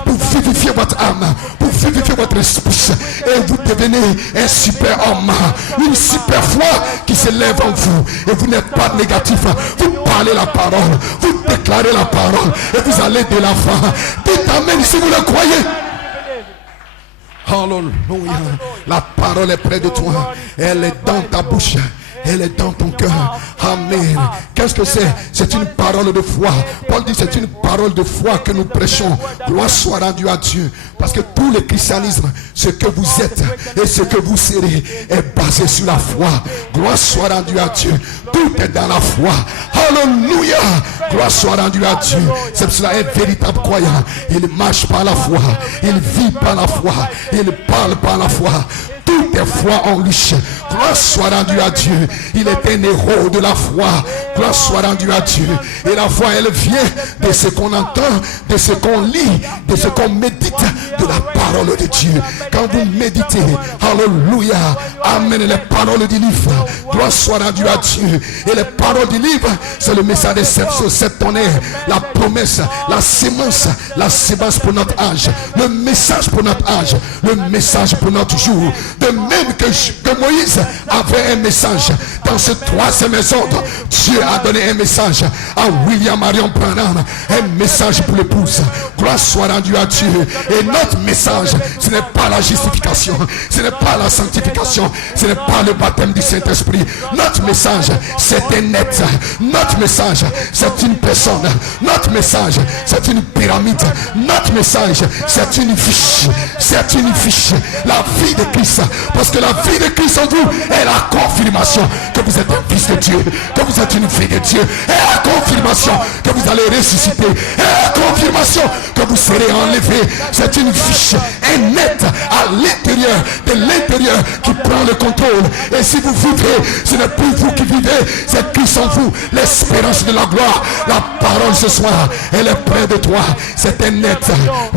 pour vivifier votre âme, pour vivifier votre esprit. Et vous devenez un super homme, une super foi qui s'élève en vous. Et vous n'êtes pas négatif. Vous parlez la parole, vous déclarez la parole et vous allez de l'avant. Dites amen si vous le croyez. Alléluia. La parole est près de toi. Elle est dans ta bouche. Elle est dans ton cœur. Amen. Qu'est-ce que c'est? C'est une parole de foi. Paul dit c'est une parole de foi que nous prêchons. Gloire soit rendue à Dieu. Parce que tout le christianisme, ce que vous êtes et ce que vous serez, est basé sur la foi. Gloire soit rendue à Dieu. Tout est dans la foi. Alléluia. Gloire soit rendue à Dieu. C'est pour cela un véritable croyant. Il marche par la foi. Il vit par la foi. Il parle par la foi. Tout est foi en lui. Gloire soit rendue à Dieu. Il est un héros de la foi. Gloire soit rendue à Dieu. Et la foi, elle vient de ce qu'on entend, de ce qu'on lit, de ce qu'on médite, de la parole de Dieu. Quand vous méditez, alléluia, amen, les paroles du livre. Gloire soit rendue à Dieu. Et les paroles du livre, c'est le message de cette tonnerre, la promesse, la sémence pour notre âge, le message pour notre âge, le message pour notre jour. De même que Moïse avait un message dans ce troisième ordre, Dieu a donné un message à William Marion Branham, un message pour l'épouse. Gloire soit rendue à Dieu. Et notre message, ce n'est pas la justification, ce n'est pas la sanctification, ce n'est pas le baptême du Saint-Esprit. Notre message, c'est un être. Notre message, c'est une personne. Notre message, c'est une pyramide. Notre message, c'est une fiche. C'est une fiche. La vie de Christ. Parce que la vie de Christ en vous est la confirmation que vous êtes un fils de Dieu, que vous êtes une fille de Dieu, et la confirmation que vous allez ressusciter, et la confirmation que vous serez enlevé. C'est une fiche, un net à l'intérieur, de l'intérieur qui prend le contrôle. Et si vous vivez, ce n'est plus vous qui vivez, c'est Christ en vous, l'espérance de la gloire. La parole ce soir, elle est près de toi. C'est un net,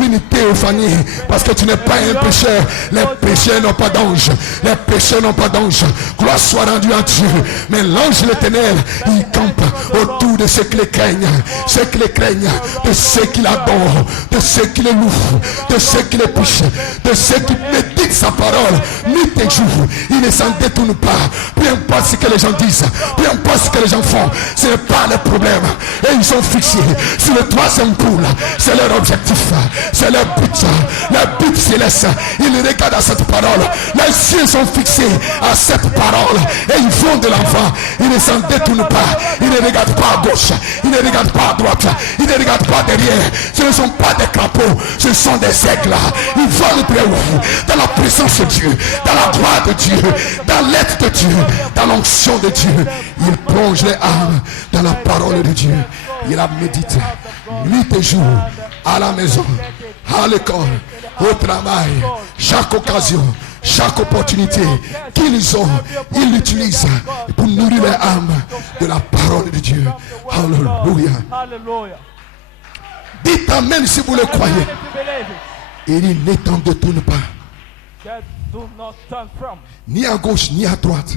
une théophanie, parce que tu n'es pas un pécheur. Les pécheurs n'ont pas d'ange. Les pécheurs n'ont pas d'ange. Gloire soit rendue à Dieu. Mais l'ange l'éternel, il campe autour de ceux qui les craignent. Ceux qui les craignent, de ceux qui l'adorent, de ceux qui le louent, de ceux qui le prêchent, de ceux qui méditent sa parole. Nuit et jour, il ne s'en détourne pas. Peu importe ce que les gens disent, peu importe ce que les gens font, ce n'est pas le problème. Et ils sont fixés sur le troisième poule. C'est leur objectif, c'est leur but. Leur but céleste. Ils regardent à cette parole. Les cieux sont fixés à cette parole. Et ils vont de l'avant. Ils ne s'en détournent pas. Ils ne regardent pas à gauche. Ils ne regardent pas à droite. Ils ne regardent pas derrière. Ce ne sont pas des crapauds. Ce sont des aigles. Ils volent très haut. Dans la présence de Dieu. Dans la gloire de Dieu. Dans l'aide de Dieu. Dans l'onction de Dieu. Ils plongent les âmes dans la parole de Dieu. Ils la méditent nuit et jour. À la maison. À l'école. Au travail. Chaque occasion. Chaque opportunité qu'ils ont, ils l'utilisent pour nourrir les âmes de la parole de Dieu. Alléluia. Dites amen si vous le croyez. Et il ne t'en détourne pas. Ni à gauche ni à droite.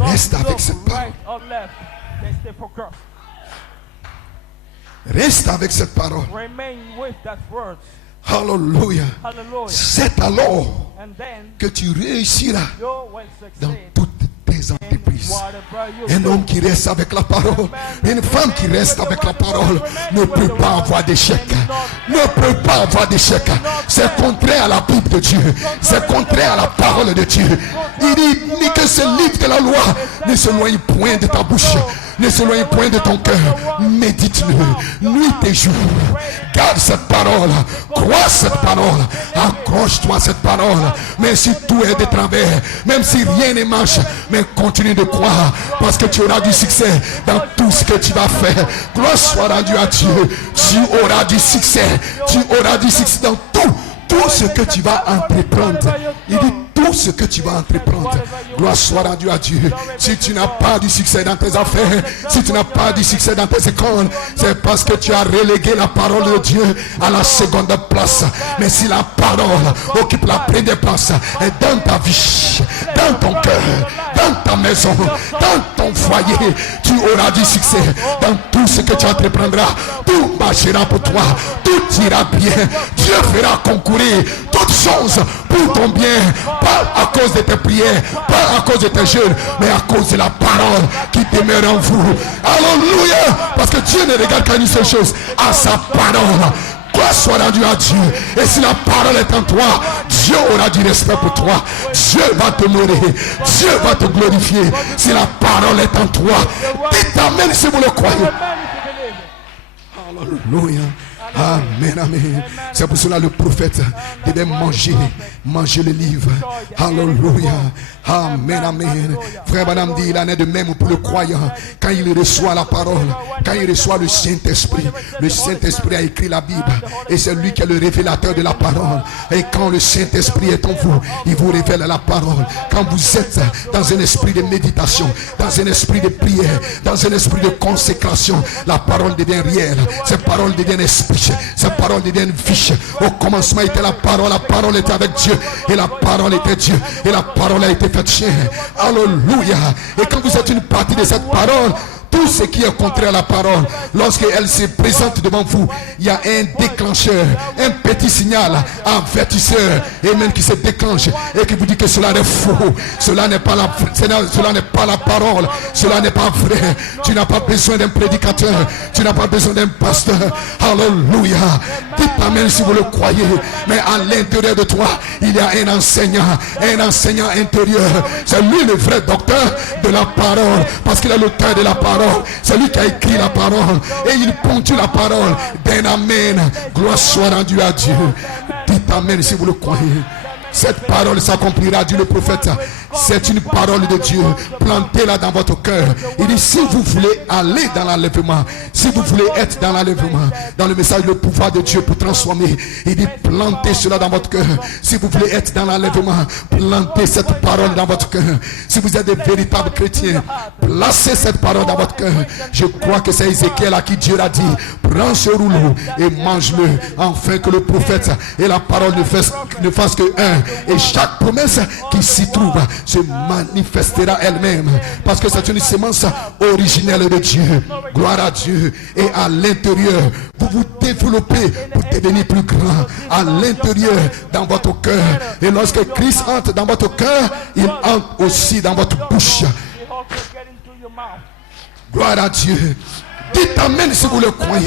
Reste avec cette parole. Reste avec cette parole. Alléluia. C'est alors que tu réussiras dans toutes tes entreprises. Un homme qui reste avec la parole, une femme qui reste avec la parole ne peut pas avoir d'échec. Ne peut pas avoir d'échec. C'est contraire à la Bible de Dieu. C'est contraire à la parole de Dieu. Il dit que ce livre de la loi ne s'éloigne point de ta bouche. ne s'éloigne point de ton cœur. Médite-le, nuit et jour. Garde cette parole, crois cette parole, accroche-toi à cette parole. Mais si tout est de travers, même si rien ne marche, mais continue de croire, parce que tu auras du succès dans tout ce que tu vas faire. Gloire soit rendue à Dieu. Tu auras du succès, tu auras du succès dans tout ce que tu vas entreprendre. Il dit tout ce que tu vas entreprendre. Gloire soit rendue à Dieu. Si tu n'as pas du succès dans tes affaires, si tu n'as pas du succès dans tes écoles, c'est parce que tu as relégué la parole de Dieu à la seconde place. Mais si la parole occupe la première place, et dans ta vie, dans ton cœur, dans ta maison, dans ton foyer, tu auras du succès. Dans tout ce que tu entreprendras, tout marchera pour toi, tout ira bien. Dieu fera concourir toutes choses pour ton bien, pas à cause de tes prières, pas à cause de tes jeûnes, mais à cause de la parole qui demeure en vous. Alléluia, parce que Dieu ne regarde qu'à une seule chose, à sa parole. Gloire soit rendue à Dieu. Et si la parole est en toi, Dieu aura du respect pour toi. Dieu va te honorer, Dieu va te glorifier. Si la parole est en toi, dites amen si vous le croyez. Alléluia. Amen, amen. C'est pour cela le prophète devait manger le livre. Alléluia. Amen, amen. Frère Madame dit, il en est de même pour le croyant. Quand il reçoit la parole, quand il reçoit le Saint-Esprit a écrit la Bible. Et c'est lui qui est le révélateur de la parole. Et quand le Saint-Esprit est en vous, il vous révèle la parole. Quand vous êtes dans un esprit de méditation, dans un esprit de prière, dans un esprit de consécration, la parole devient réelle. Cette parole devient esprit. Cette parole devient vie. Au commencement était la parole était avec Dieu. Et la parole était Dieu. Et la parole a été faite chair. Alléluia. Et quand vous êtes une partie de cette parole, tout ce qui est contraire à la parole, lorsqu'elle se présente devant vous, il y a un déclencheur, un petit signal avertisseur, et même qui se déclenche et qui vous dit que cela est faux, cela n'est pas la parole, cela n'est pas vrai. Tu n'as pas besoin d'un prédicateur, tu n'as pas besoin d'un pasteur. Alléluia. Dites amen si vous le croyez. Mais à l'intérieur de toi, il y a un enseignant intérieur. C'est lui le vrai docteur de la parole, parce qu'il a le cœur de la parole. C'est lui qui a écrit la parole et il ponctue la parole d'un amen. Gloire soit rendue à Dieu. Dites amen si vous le croyez. Cette parole s'accomplira, dit le prophète. C'est une parole de Dieu. Plantez-la dans votre cœur. Il dit, si vous voulez aller dans l'enlèvement, si vous voulez être dans l'enlèvement, dans le message, le pouvoir de Dieu pour transformer, il dit, plantez cela dans votre cœur. Si vous voulez être dans l'enlèvement, plantez cette parole dans votre cœur. Si vous êtes des véritables chrétiens, placez cette parole dans votre cœur. Je crois que c'est Ézéchiel à qui Dieu a dit, prends ce rouleau et mange-le, afin que le prophète et la parole ne fassent que un. Et chaque promesse qui s'y trouve se manifestera elle-même, parce que c'est une sémence originelle de Dieu. Gloire à Dieu. Et à l'intérieur, vous vous développez pour devenir plus grand. À l'intérieur, dans votre cœur. Et lorsque Christ entre dans votre cœur, il entre aussi dans votre bouche. Gloire à Dieu. Dites amen si vous le croyez.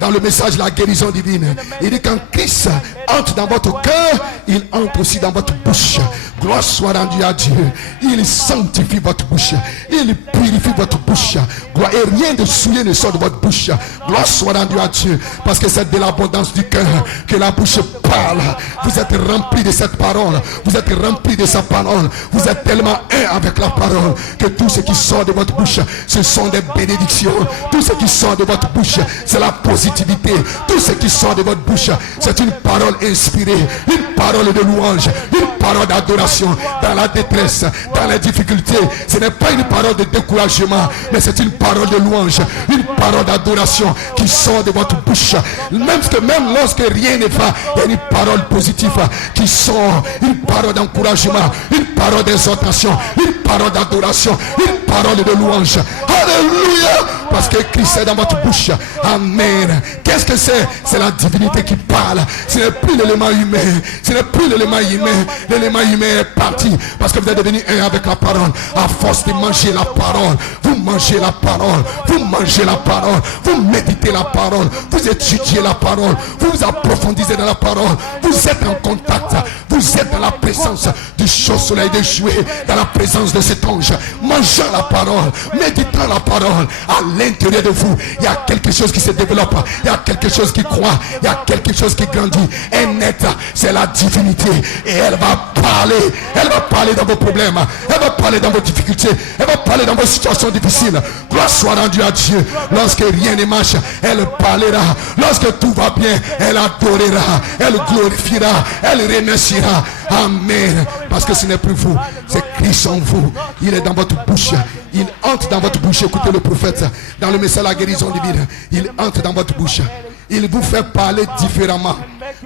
Dans le message de la guérison divine, il dit quand Christ entre dans votre cœur, il entre aussi dans votre bouche. Gloire soit rendue à Dieu. Il sanctifie votre bouche. Il purifie votre bouche. Gloire, et rien de souillé ne sort de votre bouche. Gloire soit rendue à Dieu. Parce que c'est de l'abondance du cœur que la bouche parle. Vous êtes remplis de cette parole. Vous êtes remplis de sa parole. Vous êtes tellement un avec la parole que tout ce qui sort de votre bouche, ce sont des bénédictions. Tout ce qui sort de votre bouche, c'est la positivité. Tout ce qui sort de votre bouche, c'est une parole inspirée, une parole de louange, une parole d'adoration. Dans la détresse, dans les difficultés, ce n'est pas une parole de découragement, mais c'est une parole de louange, une parole d'adoration qui sort de votre bouche. Même lorsque rien ne va, il y a une parole positive qui sort, une parole d'encouragement, une parole d'exhortation, une parole d'adoration, une parole de louange. Alléluia! Parce que Christ est dans votre bouche. Amen. Qu'est-ce que c'est? C'est la divinité qui parle. Ce n'est plus l'élément humain. Ce n'est plus l'élément humain. L'élément humain est parti. Parce que vous êtes devenu un avec la parole. À force de manger la parole. Vous mangez la parole. Vous mangez la parole. Vous méditez la parole. Vous étudiez la parole. Vous vous approfondissez dans la parole. Vous êtes en contact. Vous êtes dans la présence du chaud soleil de juillet. Dans la présence de cet ange. Mangeant la parole, méditant la parole à l'intérieur de vous. Il y a quelque chose qui se développe, il y a quelque chose qui croît, il y a quelque chose qui grandit. Et net, c'est la divinité. Et elle va parler dans vos problèmes, elle va parler dans vos difficultés, elle va parler dans vos situations difficiles. Gloire soit rendue à Dieu. Lorsque rien ne marche, elle parlera. Lorsque tout va bien, elle adorera, elle glorifiera, elle remerciera. Amen. Parce que ce n'est plus vous, c'est Christ en vous. Il est dans votre bouche, il entre dans votre bouche. Écoutez le prophète dans le message de la guérison divine. Il entre dans votre bouche, il vous fait parler différemment.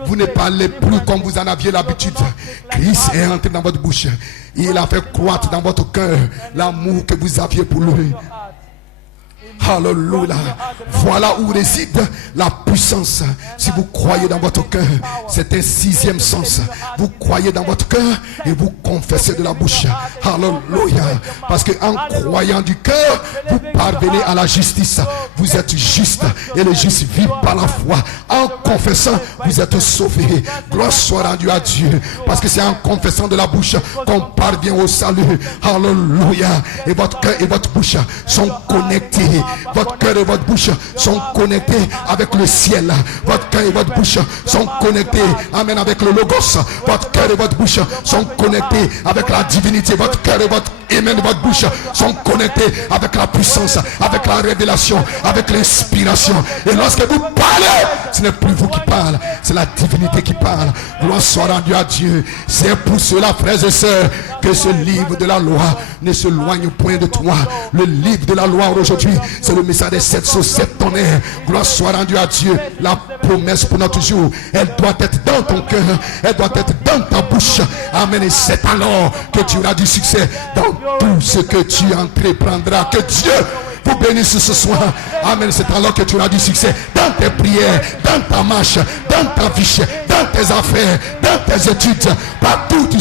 Vous ne parlez plus comme vous en aviez l'habitude. Christ est entré dans votre bouche. Il a fait croître dans votre cœur l'amour que vous aviez pour lui. Alléluia. Voilà où réside la puissance. Si vous croyez dans votre cœur, c'est un sixième sens. Vous croyez dans votre cœur et vous confessez de la bouche. Alléluia. Parce qu'en croyant du cœur, vous parvenez à la justice. Vous êtes juste et le juste vit par la foi. En confessant, vous êtes sauvés. Gloire soit rendue à Dieu. Parce que c'est en confessant de la bouche qu'on parvient au salut. Alléluia. Et votre cœur et votre bouche sont connectés. Votre cœur et votre bouche sont connectés avec le ciel. Votre cœur et votre bouche sont connectés, amen, avec le Logos. Votre cœur et votre bouche sont connectés avec la divinité. Votre cœur et votre votre bouche sont connectés avec la puissance, avec la révélation, avec l'inspiration. Et lorsque vous parlez, ce n'est plus vous qui parlez, c'est la divinité qui parle. Gloire soit rendue à Dieu. C'est pour cela, frères et sœurs, que ce livre de la loi ne se loigne point de toi. Le livre de la loi aujourd'hui, c'est le message des 7 sur 7 tonnerres. Gloire soit rendue à Dieu. La promesse pour notre jour, elle doit être dans ton cœur, elle doit être dans ta bouche. Amen. Et c'est alors que tu auras du succès dans tout ce que tu entreprendras. Que Dieu vous bénisse ce soir. Amen. C'est alors que tu auras du succès dans tes prières, dans ta marche, dans ta vie, dans tes affaires, dans tes études. Partout tu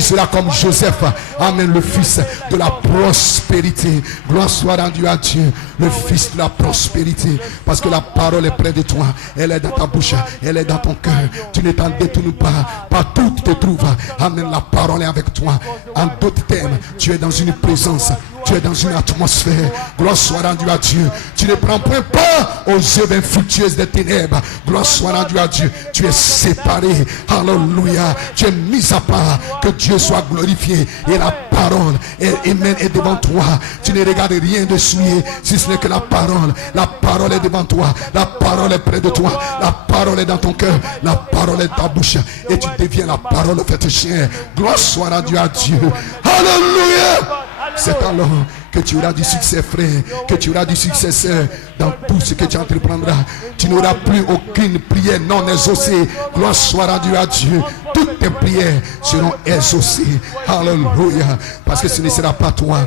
seras comme Joseph. Amen. Le fils de la prospérité. Gloire soit rendue à Dieu. Le fils de la prospérité. Parce que la parole est près de toi. Elle est dans ta bouche. Elle est dans ton cœur. Tu ne t'en détournes pas. Partout tu te trouves. Amen. La parole est avec toi. En d'autres termes, tu es dans une présence. Tu es dans une atmosphère. Gloire soit rendue à Dieu. Tu ne prends point part aux œuvres infructueuses des ténèbres. Gloire soit rendue à Dieu. Tu es séparé. Alléluia. Tu es mis à part. Que Dieu soit glorifié. Et la parole est devant toi. Tu ne regardes rien de souillé, si ce n'est que la parole. La parole est devant toi. La parole est près de toi. La parole est dans ton cœur. La parole est dans ta bouche. Et tu deviens la parole faite chair. Gloire soit rendue à Dieu. Alléluia. C'est alors que tu auras du succès, frère, que tu auras du succès, sœur, dans tout ce que tu entreprendras. Tu n'auras plus aucune prière non exaucée. Gloire soit rendue à Dieu. Toutes tes prières seront exaucées. Alléluia. Parce que ce ne sera pas toi.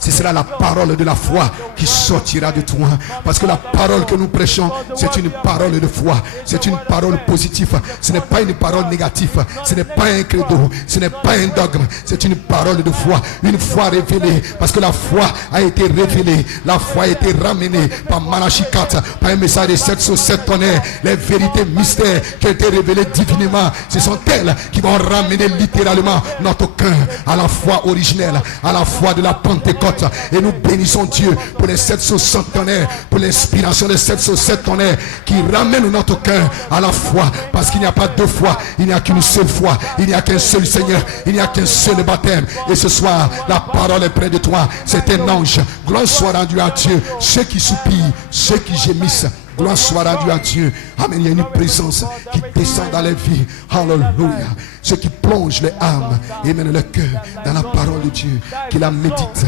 Ce sera la parole de la foi qui sortira de toi. Parce que la parole que nous prêchons, c'est une parole de foi. C'est une parole positive. Ce n'est pas une parole négative. Ce n'est pas un credo. Ce n'est pas un dogme. C'est une parole de foi. Une foi révélée. Parce que la foi a été révélée. La foi a été ramenée par Malachi 4. Par un message de 7 sur 7 tonnerres. Les vérités mystères qui ont été révélées divinement. Ce sont elles qui vont ramener littéralement notre cœur à la foi originelle. À la foi de la Pentecôte. Et nous bénissons Dieu pour les 760 tonnerres, pour l'inspiration des 707 tonnerres qui ramènent notre cœur à la foi. Parce qu'il n'y a pas deux fois, il n'y a qu'une seule foi, il n'y a qu'un seul Seigneur, il n'y a qu'un seul baptême. Et ce soir, la parole est près de toi. C'est un ange. Gloire soit rendue à Dieu. Ceux qui soupirent, ceux qui gémissent, gloire soit rendue à Dieu. Amen. Il y a une présence qui descend dans les vies. Alléluia. Ceux qui plongent les âmes et mènent le cœur dans la parole de Dieu, qui la méditent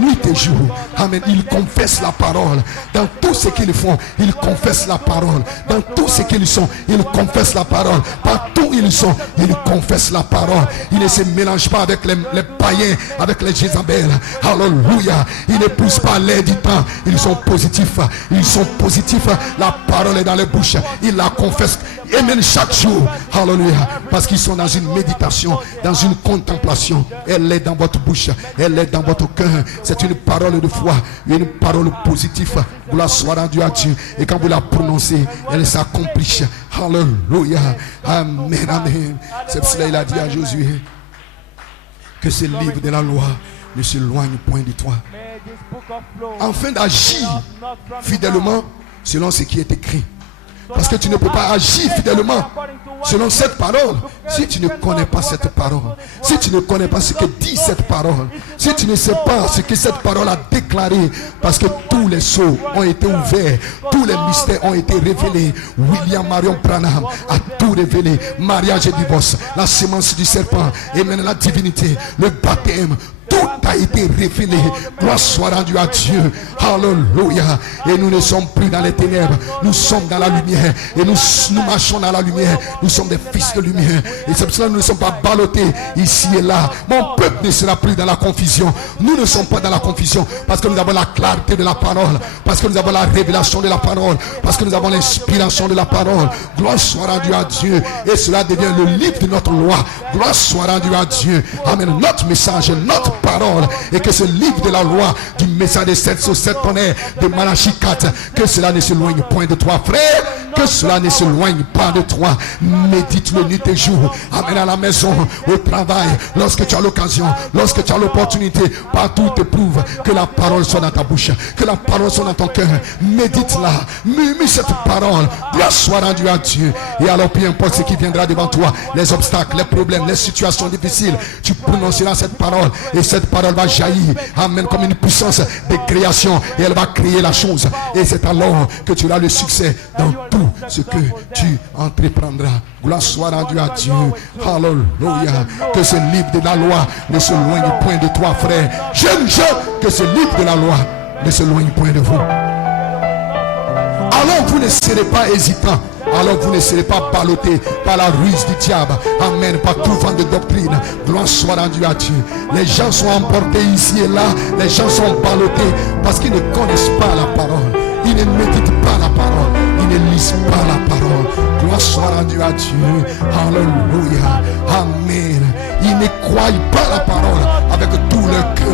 nuit et jour. Amen. Ils confessent la parole. Dans tout ce qu'ils font, ils confessent la parole. Dans tout ce qu'ils sont, ils confessent la parole. Partout où ils sont, ils confessent la parole. Ils ne se mélangent pas avec les païens, avec les Jézabel. Alléluia. Ils ne poussent pas l'air du temps. Ils sont positifs. Ils sont positifs. La parole est dans les bouches. Ils la confessent. Amen. Chaque jour. Alléluia. Parce qu'ils sont dans une méditation, dans une contemplation. Elle est dans votre bouche. Elle est dans votre cœur. C'est une parole de foi, une parole positive. Gloire soit rendue à Dieu. Et quand vous la prononcez, elle s'accomplit. Alléluia. Amen, amen. C'est pour cela qu'il a dit à Josué que ce livre de la loi ne s'éloigne point de toi. May this book of flow Afin d'agir not from your fidèlement mouth. selon ce qui est écrit. Parce que tu ne peux pas agir fidèlement selon cette parole si tu ne connais pas cette parole. Si tu ne connais pas ce que dit cette parole. Si tu ne sais pas ce que cette parole a déclaré. Parce que tous les sceaux ont été ouverts. Tous les mystères ont été révélés. William Marion Branham a tout révélé. Mariage et divorce. La sémence du serpent. Et maintenant la divinité. Le baptême. Tout a été révélé. Gloire soit rendue à Dieu. Alléluia. Et nous ne sommes plus dans les ténèbres. Nous sommes dans la lumière. Et nous marchons dans la lumière. Nous sommes des fils de lumière. Et c'est pour cela que nous ne sommes pas ballottés ici et là. Mon peuple ne sera plus dans la confusion. Nous ne sommes pas dans la confusion. Parce que nous avons la clarté de la parole. Parce que nous avons la révélation de la parole. Parce que nous avons l'inspiration de la parole. Gloire soit rendue à Dieu. Et cela devient le livre de notre loi. Gloire soit rendue à Dieu. Amen. Notre message, notre parole, et que ce livre de la loi du message des 7 sur 7 tonnerres de Malachie 4, que cela ne s'éloigne point de toi, frère, que cela ne s'éloigne pas de toi. Médite-le nuit et jour. Amen. À la maison, au travail, lorsque tu as l'occasion, lorsque tu as l'opportunité, partout éprouve que la parole soit dans ta bouche, que la parole soit dans ton cœur. Médite-la, murmure cette parole. Gloire soit rendue à Dieu. Et alors, peu importe ce qui viendra devant toi, les obstacles, les problèmes, les situations difficiles, tu prononceras cette parole. Et cette parole va jaillir, amen, comme une puissance de création. Et elle va créer la chose. Et c'est alors que tu auras le succès dans tout ce que tu entreprendras. Gloire soit rendue à Dieu. Alléluia. Que ce livre de la loi ne s'éloigne point de toi, frère. Jeunes gens, que ce livre de la loi ne s'éloigne point de vous. Alors vous ne serez pas hésitants. Alors vous ne serez pas ballottés par la ruse du diable. Amen. Par tout vent de doctrine. Gloire soit rendue à Dieu. Les gens sont emportés ici et là. Les gens sont ballottés parce qu'ils ne connaissent pas la parole. Ils ne méditent pas la parole. Ils ne lisent pas la parole. Gloire soit rendue à Dieu. Alléluia. Amen. Ils ne croient pas la parole avec tout leur cœur.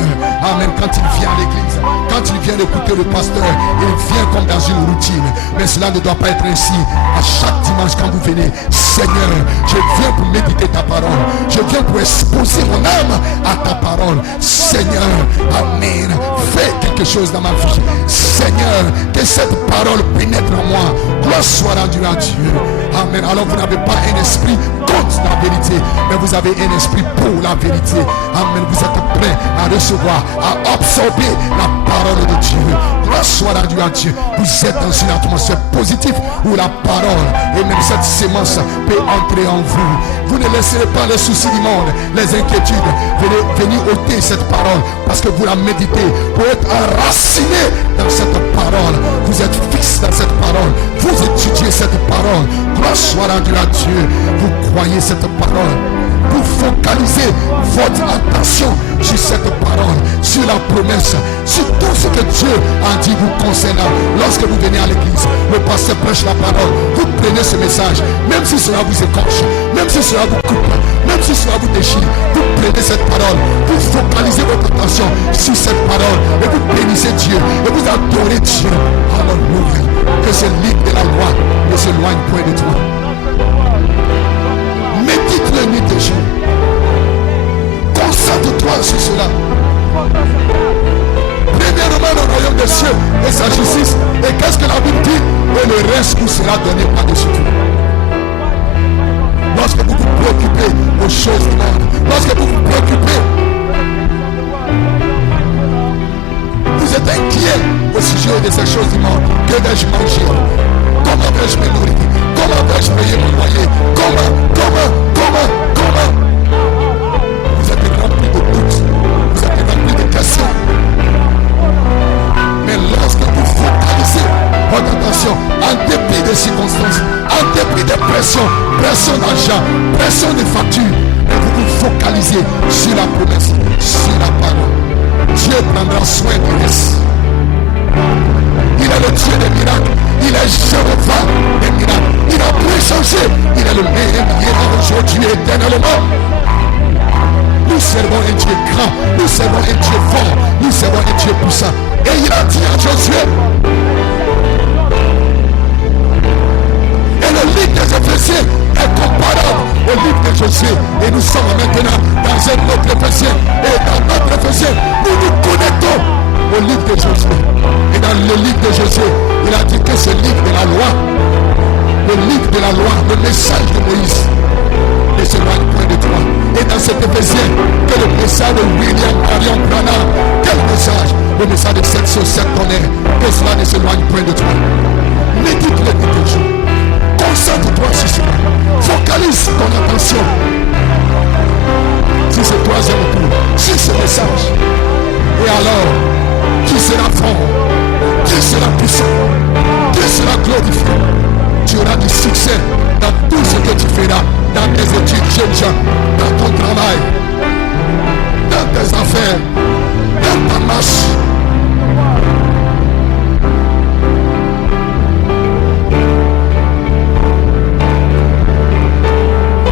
Amen. Quand il vient à l'église, quand il vient écouter le pasteur, il vient comme dans une routine. Mais cela ne doit pas être ainsi. À chaque dimanche quand vous venez, Seigneur, je viens pour méditer ta parole. Je viens pour exposer mon âme à ta parole. Seigneur, amen. Fais quelque chose dans ma vie. Seigneur, que cette parole pénètre en moi. Gloire soit rendue à Dieu. Amen. Alors vous n'avez pas un esprit contre la vérité, mais vous avez un esprit pour la vérité. Amen. Vous êtes prêts à recevoir, à absorber la parole de Dieu. Gloire soit rendue à Dieu. Vous êtes dans une atmosphère positive où la parole et même cette sémence peut entrer en vous. Vous ne laisserez pas les soucis du monde, les inquiétudes venir ôter cette parole, parce que vous la méditez pour être enraciné dans cette parole. Vous êtes fixe dans cette parole. Vous étudiez cette parole. Gloire soit rendue à Dieu. Vous croyez cette parole. Vous focalisez votre attention sur cette parole, sur la promesse, sur tout ce que Dieu a dit vous concernant. Lorsque vous venez à l'église, le pasteur prêche la parole, vous prenez ce message, même si cela vous écorche, même si cela vous coupe, même si cela vous déchire, vous prenez cette parole, vous focalisez votre attention sur cette parole et vous bénissez Dieu et vous adorez Dieu. Alléluia. Que ce livre de la loi ne s'éloigne point de toi. Médite-le nuit et jour. Concentre-toi sur cela. Premièrement, le royaume des cieux et sa justice. Et qu'est-ce que la Bible dit? Et le reste vous sera donné par-dessus tout. Lorsque vous vous préoccupez aux choses du monde, lorsque vous vous préoccupez, vous êtes inquiet au sujet de ces choses du monde. Que vais-je manger? Comment vais-je me nourrir? Comment vais-je payer mon loyer? Comment? Vous êtes rempli de doutes. Vous êtes rempli de questions. Mais lorsque vous focalisez votre attention, en dépit des circonstances, en dépit des pressions, pression d'argent, pression de factures, et vous vous focalisez sur la promesse, sur la parole, Dieu prendra soin du reste. Il est le Dieu des miracles. Il est Jéhovah des miracles. Il a pu changer. Il est le même hier, aujourd'hui et éternellement. Nous servons un Dieu grand. Nous servons un Dieu fort. Nous servons un Dieu puissant. Et il a dit à Josué. Et le livre des Éphésiens est comparable au livre de Josué. Et nous sommes maintenant dans un autre Éphésiens. Et dans notre Éphésiens, nous nous connectons au livre de Josué. Et dans le livre de Josué, il a dit que ce livre de la loi, le livre de la loi, le message de Moïse, ne s'éloigne point de toi. Et dans cet Éphésiens, que le message de William Marion Branham, quel message? Le message de cette société tonnerre, que cela ne s'éloigne point de toi. Médite-le tous les jours. Concentre-toi sur cela. Focalise ton attention sur ce troisième tour, sur ce message. Et alors, qui sera fort? Qui sera puissant? Qui sera glorifié? Tu auras du succès dans tout ce que tu feras, dans tes études, jeunes gens, dans ton travail, dans tes affaires, dans ta marche.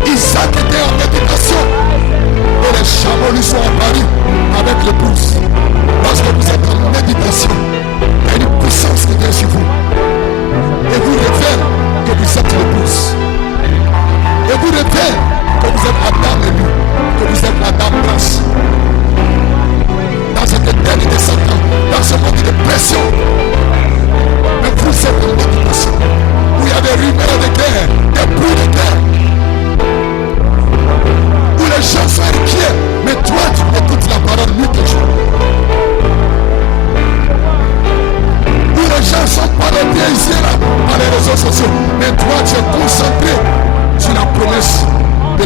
Isaac était en méditation et les chameaux lui sont apparus avec l'épouse. Lorsque vous êtes en méditation, il y a une puissance qui vient sur vous et vous révèle que vous êtes l'épouse. Et vous révèle que vous êtes la dame élue, que vous êtes la dame blanche. Dans cette éternité de Satan, dans ce monde de pression, mais vous êtes en méditation où il y a des rumeurs de guerre, des bruits de guerre, où les gens sont inquiets, mais toi tu écoutes la parole nuit et jour. Où les gens sont parodiés ici et là par les réseaux sociaux, mais toi tu es concentré sur la promesse de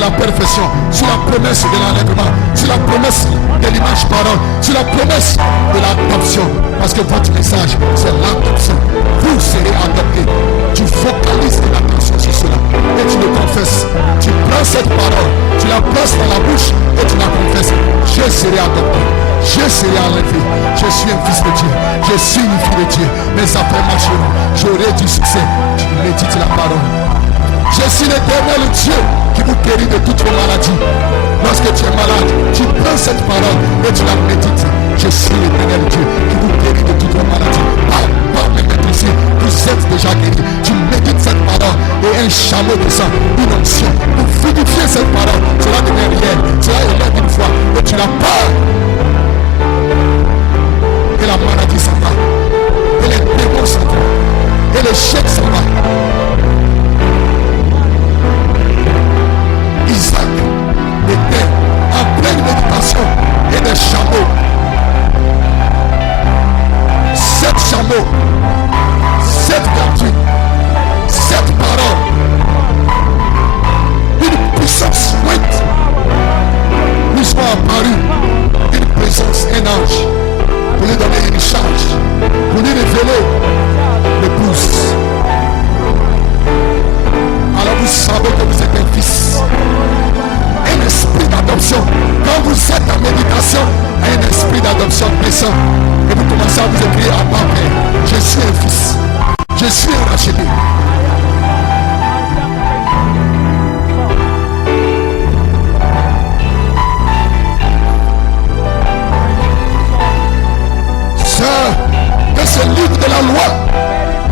la perfection, sur la promesse de l'enlèvement, sur la promesse de l'image parole, sur la promesse de l'adoption. Parce que votre message, c'est l'adoption. Vous serez adoptés. Tu focalises l'attention sur cela et tu le confesses. Tu prends cette parole, tu la places dans la bouche et tu la confesses. Je serai adopté. Je serai enlevé. Je suis un fils de Dieu. Je suis une fille de Dieu. Mes affaires marcheront. J'aurai du succès. Tu médites la parole. Je suis l'Éternel Dieu qui vous guérit de toutes vos maladies. Lorsque tu es malade, tu prends cette parole et tu la médites. Je suis l'Éternel Dieu qui vous guérit de toutes vos maladies. Par mes mains ici, vous êtes déjà guéris. Tu médites cette parole et un chameau de sang, une onction, pour fluidifier cette parole. Cela devient réel. Cela élève une fois et tu la parles. Et la maladie s'en va. Et les démons s'en vont. Et l'échec s'en va. Isaac était en pleine méditation et des chameaux. 7 chameaux, 7 vertus, 7 paroles, une puissance ouïte lui soit apparue, une présence, un ange, pour lui donner une charge, pour lui révéler l'épouse. Alors vous savez que vous êtes un fils. Un esprit d'adoption. Quand vous êtes en méditation, un esprit d'adoption descend. Et vous commencez à vous écrire à Père. Je suis un fils. Je suis un racheté. Sœur, que ce livre de la loi,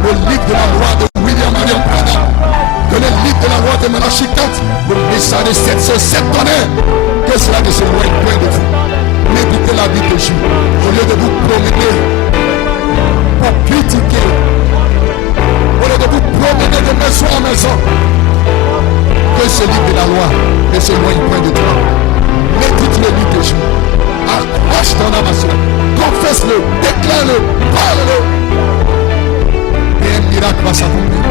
le livre de la loi de William Marion Branham, que le livre de la loi de Malachie 4, le message de cette société tonnerre, que cela ne se loigne point de vous. Méditez la vie de Dieu, au lieu de vous promener pour critiquer, au lieu de vous promener de maison en maison, que ce livre de la loi ne se loigne point de toi. Médite le livre de Dieu, accroche ton âme à cela, confesse-le, déclare-le, parle-le, et un miracle va s'accomplir.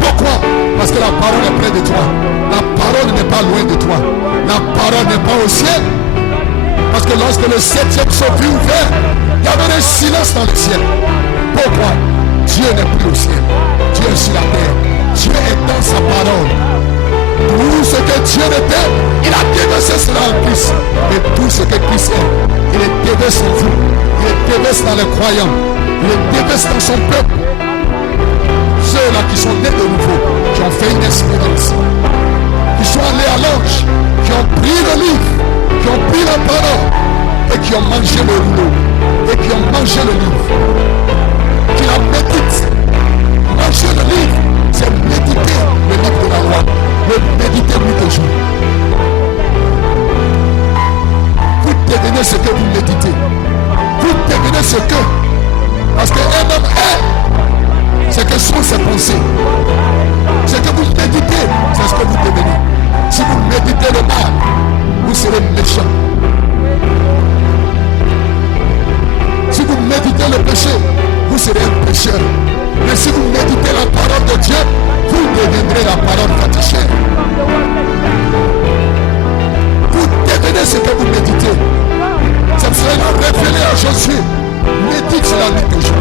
Pourquoi? Parce que la parole est près de toi. La parole n'est pas loin de toi. La parole n'est pas au ciel. Parce que lorsque le 7e sceau fut ouvert, il y avait un silence dans le ciel. Pourquoi? Dieu n'est plus au ciel. Dieu est sur la terre. Dieu est dans sa parole. Tout ce que Dieu était, il a déversé cela en Christ. Et tout ce que Christ est, il est déversé en vous. Il est déversé dans les croyants. Il est déversé dans son peuple. Ceux-là qui sont nés de nouveau, qui ont fait une expérience, qui sont allés à l'ange, qui ont pris le livre, qui ont pris la parole et qui ont mangé le rouleau et qui ont mangé le livre, qui la méditent, manger le livre, c'est méditer le livre de la loi. Le méditer nuit et jour. Vous devenez ce que vous méditez. Vous devenez ce que. Parce qu'un homme est ce que sont ses pensées. Ce que vous méditez, c'est ce que vous devenez. Si vous méditez le mal, vous serez méchant. Si vous méditez le péché, vous serez un pécheur. Mais si vous méditez la parole de Dieu, vous deviendrez la parole fatiguée. Vous devenez ce que vous méditez. C'est pour cela qu'il a révélé à Josué. Médite sur la nuit de jour.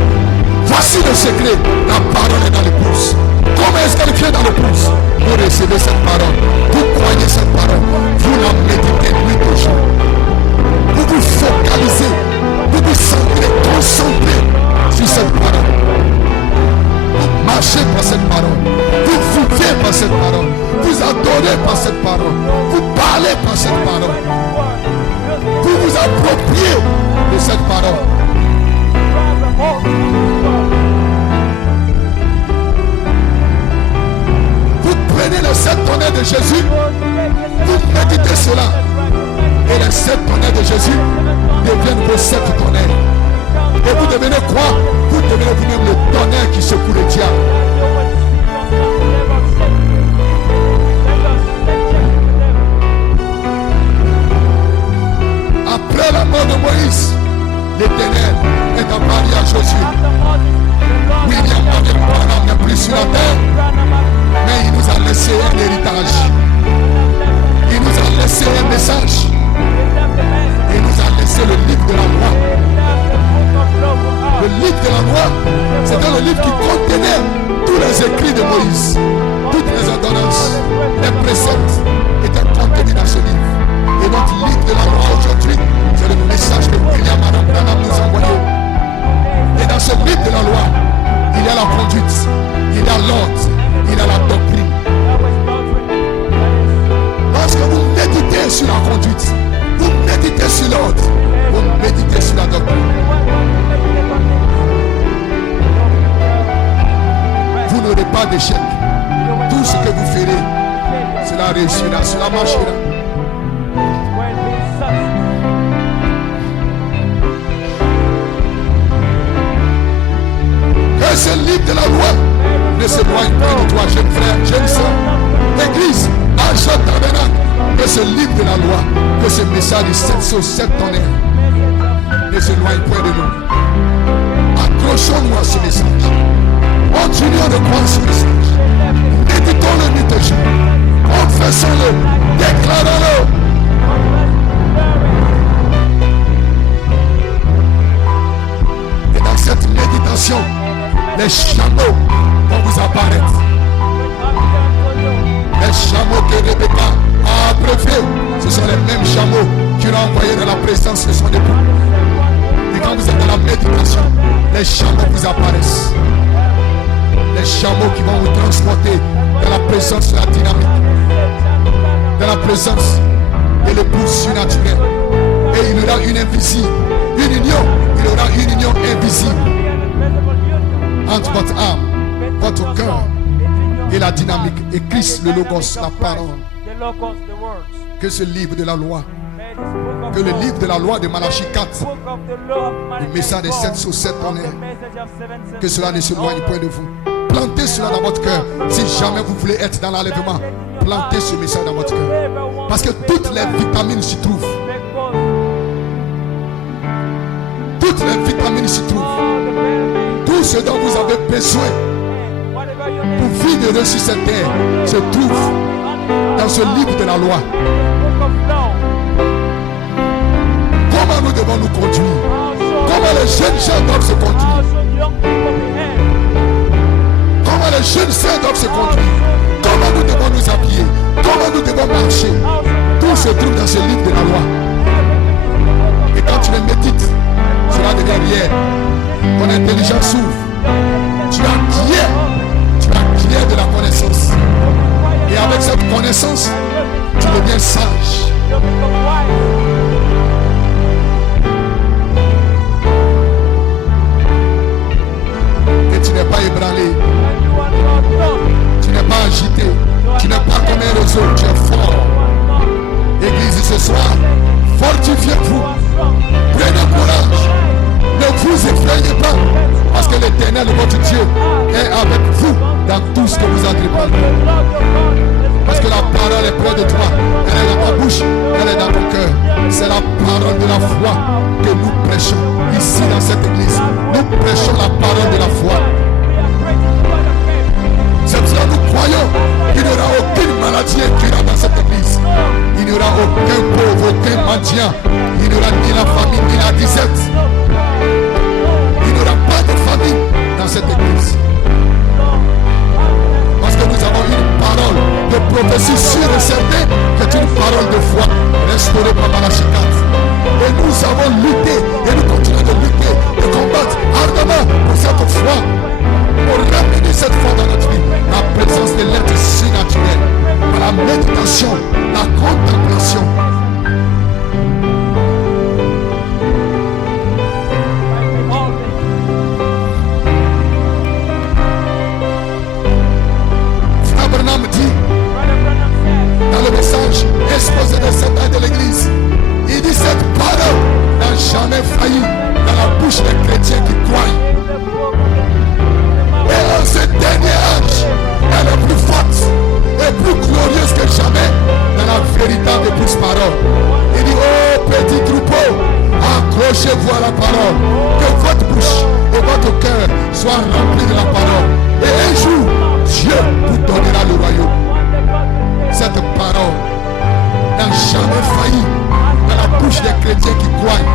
Voici le secret. La parole est dans les pouces. Comment est-ce qu'elle vient dans le pouce? Vous recevez cette parole. Vous croyez cette parole. Vous la méditez nuit et jour. Vous vous focalisez. Vous vous centrez, concentrez sur cette parole. Vous marchez par cette parole. Vous vivez par cette parole. Vous adorez par cette parole. Vous parlez par cette parole. Vous vous appropriez de cette parole. Vous prenez les 7 tonnerres de Jésus. Vous méditez cela. Et les 7 tonnerres de Jésus deviennent vos 7 tonnerres. Et vous devenez quoi? Vous devenez vous-même le tonnerre qui secoue le diable. Après la mort de Moïse, l'Éternel est apparu à Josué. William Branham n'est plus sur la terre, mais il nous a laissé un héritage. Il nous a laissé un message. Il nous a laissé le livre de la loi. Le livre de la loi, c'était le livre qui contenait tous les écrits de Moïse. Toutes les ordonnances, les préceptes étaient contenus dans ce livre. Et notre livre de la loi aujourd'hui, c'est le message que William Branham nous a envoyé. Et dans ce livre de la loi, il y a la conduite, il y a l'ordre, il y a la doctrine. Parce que vous méditez sur la conduite, vous méditez sur l'ordre, vous méditez sur la doctrine. Vous n'aurez pas d'échec. Tout ce que vous ferez, cela réussira, cela marchera. Que ce livre de la loi ne s'éloigne pas de toi, jeune frère, jeune soeur. Église, achète tabernacle. Que ce livre de la loi, que ce message de 7 sur 7 tonnerres ne s'éloigne point de nous. Accrochons-nous à ce message. Continuons de croire ce message. Méditons-le nuit et jour. Confessons-le. Déclarons-le. Et dans cette méditation, les chameaux vont vous apparaître. Les chameaux que Rebecca a abreuvés, ce sont les mêmes chameaux qui l'ont envoyé dans la présence de son époux. Et quand vous êtes dans la méditation, les chameaux vous apparaissent. Les chameaux qui vont vous transporter dans la présence de la dynamique, dans la présence de l'épouse surnaturelle. Et il y aura une invisible, une union, il y aura une union invisible entre votre âme, votre cœur et la dynamique. Et Christ, le Logos, la parole. Que ce livre de la loi, que le livre de la loi de Malachie 4, le message des 7 sur 7 tonnerres, que cela ne s'éloigne point de vous. Plantez cela dans votre cœur. Si jamais vous voulez être dans l'enlèvement, plantez ce message dans votre cœur. Parce que toutes les vitamines s'y trouvent. Toutes les vitamines s'y trouvent. Tout ce dont vous avez besoin pour vivre sur cette terre se trouve dans ce livre de la loi. Comment nous devons nous conduire? Comment les jeunes gens doivent se conduire? Comment les jeunes sœurs doivent se conduire? Comment nous devons nous habiller? Comment nous devons marcher? Tout se trouve dans ce livre de la loi. Et quand tu le médites, cela devient réel. Ton intelligence s'ouvre. Tu acquiers de la connaissance. Et avec cette connaissance, tu deviens sage. Et tu n'es pas ébranlé Fortifiez-vous. Prenez courage. Ne vous effrayez pas. Parce que l'Éternel, votre Dieu, est avec vous dans tout ce que vous entreprenez. Parce que la parole est près de toi. Elle est dans ta bouche. Elle est dans ton cœur. C'est la parole de la foi que nous prêchons ici dans cette église. Nous prêchons la parole de la foi. C'est pour cela que nous croyons qu'il n'y aura aucune maladie incurable dans cette église. Il n'y aura aucun pauvre, aucun mendiant. Il n'y aura ni la famine, ni la disette. Il n'y aura pas de famine dans cette église. Parce que nous avons une parole de prophétie sûre et certaine, qui est une parole de foi restaurée par Malachie 4. Et nous avons lutté, et nous continuons de lutter, de combattre ardemment pour cette foi, pour ramener cette foi dans notre vie. La présence de l'être surnaturel, par la méditation, la contemplation. Frère Branham dit, dans le message exposé de cette année de l'église, il dit cette parole n'a jamais failli dans la bouche des chrétiens qui croient. Et en ce dernier âge, elle est plus forte et plus glorieuse que jamais dans la véritable épouse parole. Il dit, oh petit troupeau, accrochez-vous à la parole, que votre bouche et votre cœur soient remplis de la parole. Et un jour, Dieu vous donnera le royaume. Cette parole n'a jamais failli dans la bouche des chrétiens qui croient.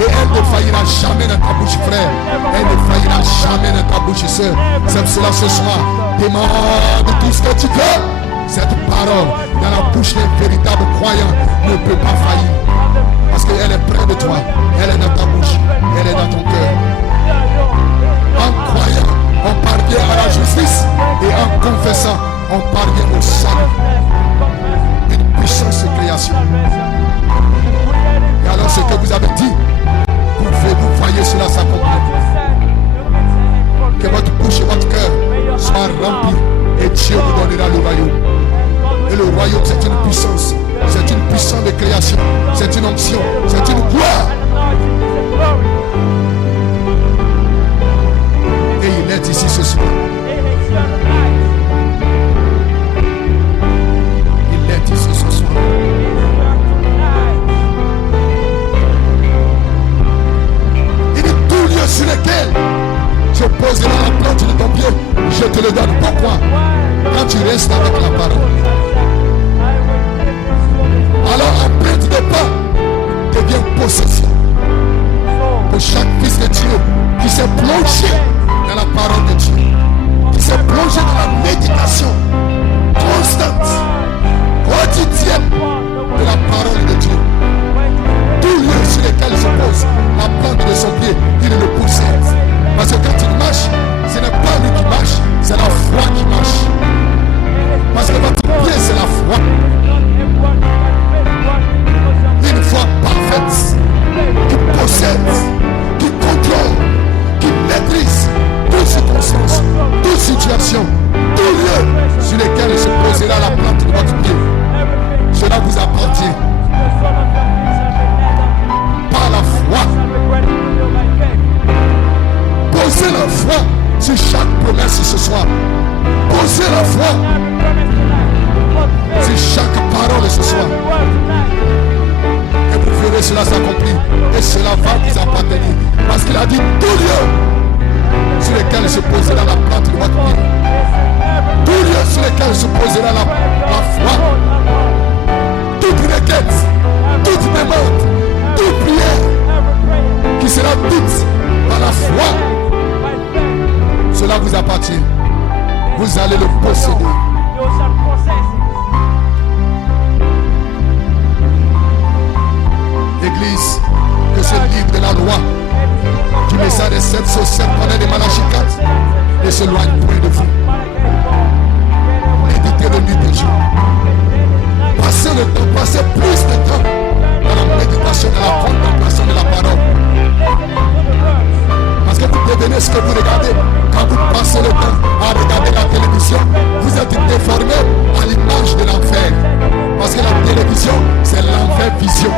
Et elle ne faillira jamais dans ta bouche, frère. Elle ne faillira jamais dans ta bouche, sœur. C'est pour cela ce soir, demande tout ce que tu veux. Cette parole dans la bouche d'un véritable croyant ne peut pas faillir. Parce qu'elle est près de toi. Elle est dans ta bouche. Elle est dans ton cœur. En croyant, on parvient à la justice. Et en confessant, on parvient au salut. Une puissance de création. Et alors ce que vous avez dit, vous voyez cela s'accomplir. Que votre bouche et votre cœur soient remplis et Dieu vous donnera le royaume. Et le royaume, c'est une puissance. C'est une puissance de création. C'est une onction. C'est une gloire. Et il est ici ce soir. Il est ici ce soir. Sur lesquels je poserai la plante de ton pied, je te le donne. Pourquoi? Quand tu restes avec la parole. Alors empreinte de pas devient possession. Pour chaque fils de Dieu qui s'est plongé dans la parole de Dieu, qui s'est plongé dans la méditation constante, quotidienne de la parole de Dieu. Tous lieux sur lesquels se pose la plante de son pied, il le possède. Parce que quand il marche, ce n'est pas lui qui marche, c'est la foi qui marche. Parce que votre pied, c'est la foi. Une foi parfaite, qui possède, qui contrôle, qui maîtrise toute circonstance, toute situation, tout lieu sur lesquels se posera la plante de votre pied. Cela vous appartient. Par la foi. Posez la foi sur chaque promesse ce soir. Posez la foi sur chaque parole ce soir. Et vous verrez cela s'accomplir. Et cela va vous appartenir. Parce qu'il a dit tout lieu sur lesquels se posera la plante de votre pied. Tout lieu sur lesquels se posera la foi. Toute requête, toute demande, toute prière qui sera dite par la foi, cela vous appartient. Vous allez le posséder. Église, que ce livre de la loi du message des 7 sur 7 pendant les Malachie 4 ne s'éloigne point de vous. Méditez de nuit et jour. Passez le temps, passez plus de temps dans la méditation, dans la contemplation de la parole. Parce que vous devenez ce que vous regardez. Quand vous passez le temps à regarder la télévision, vous êtes déformé à l'image de l'enfer. Parce que la télévision, c'est l'enfer vision.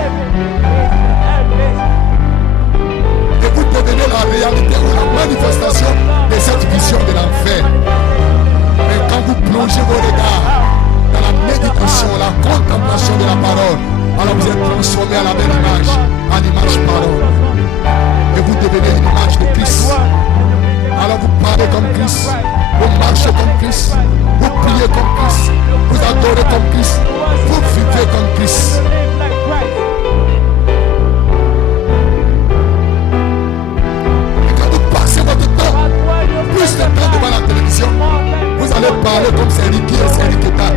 transformés à la belle image, en image parole. Et vous devenez une image de Christ. Alors vous parlez comme Christ, vous marchez comme Christ, vous priez comme Christ, vous adorez comme Christ, vous vivez comme Christ. Et quand vous passez votre temps, plus de temps devant la télévision, vous allez parler comme ces Ricky et ces Riqueta.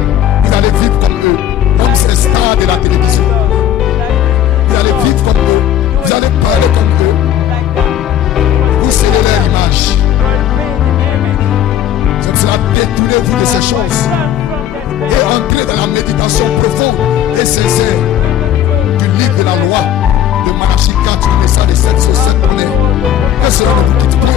Vous allez vivre comme eux, comme ces stars de la télévision. Vous allez vivre comme eux, vous allez parler comme eux. Vous serez leur image. C'est pour cela, détournez-vous de ces choses et entrez dans la méditation profonde et sincère du livre de la loi de Malachie 4, le message de 7 sur 7 qu'on est. Et cela ne vous quitte point.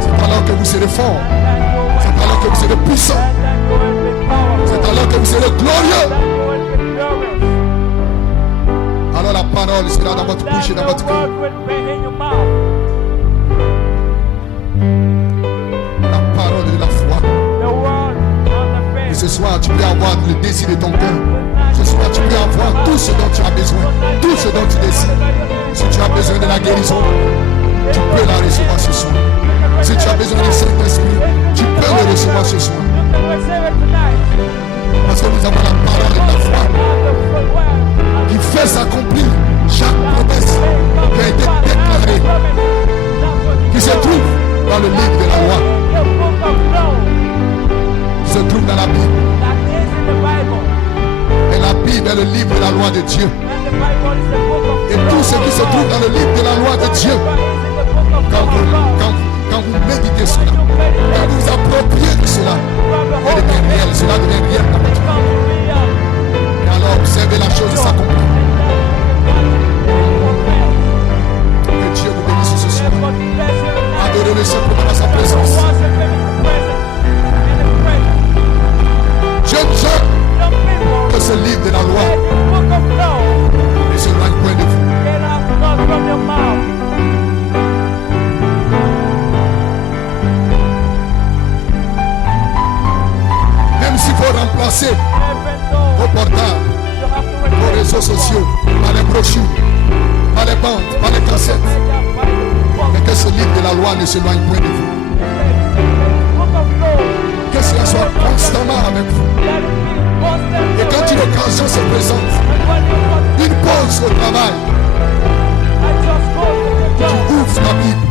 C'est alors que vous serez fort. C'est alors que vous serez puissant. C'est alors que vous serez glorieux. Alors la parole sera dans votre bouche et dans votre cœur. La parole de la foi. Et ce soir, tu peux avoir le désir de ton cœur. Ce soir, tu peux avoir tout ce dont tu as besoin. Tout ce dont tu désires. Si tu as besoin de la guérison, tu peux la recevoir ce soir. Si tu as besoin du Saint-Esprit, tu peux le recevoir ce soir. Parce que nous avons la parole de la foi qui fait s'accomplir chaque promesse qui a été déclarée, qui se trouve dans le livre de la loi, qui se trouve dans la Bible. Et la Bible est le livre de la loi de Dieu. Et tout ce qui se trouve dans le livre de la loi de Dieu, quand vous méditez cela, quand vous vous appropriez de cela, elle devient réelle, cela devient réel dans votre vie. Et alors observez la chose s'accomplir. Que Dieu vous bénisse ce soir. Adorez-le simplement dans sa présence. Jeunes gens, que ce livre de la loi ne s'éloigne point de vous. Même s'il faut remplacer vos portables, vos réseaux sociaux, par les brochures, par les bandes, par les cassettes, mais que ce livre de la loi ne s'éloigne point de vous. Que cela soit constamment avec vous. Et quand une occasion se présente, une pause au travail, tu ouvres la Bible,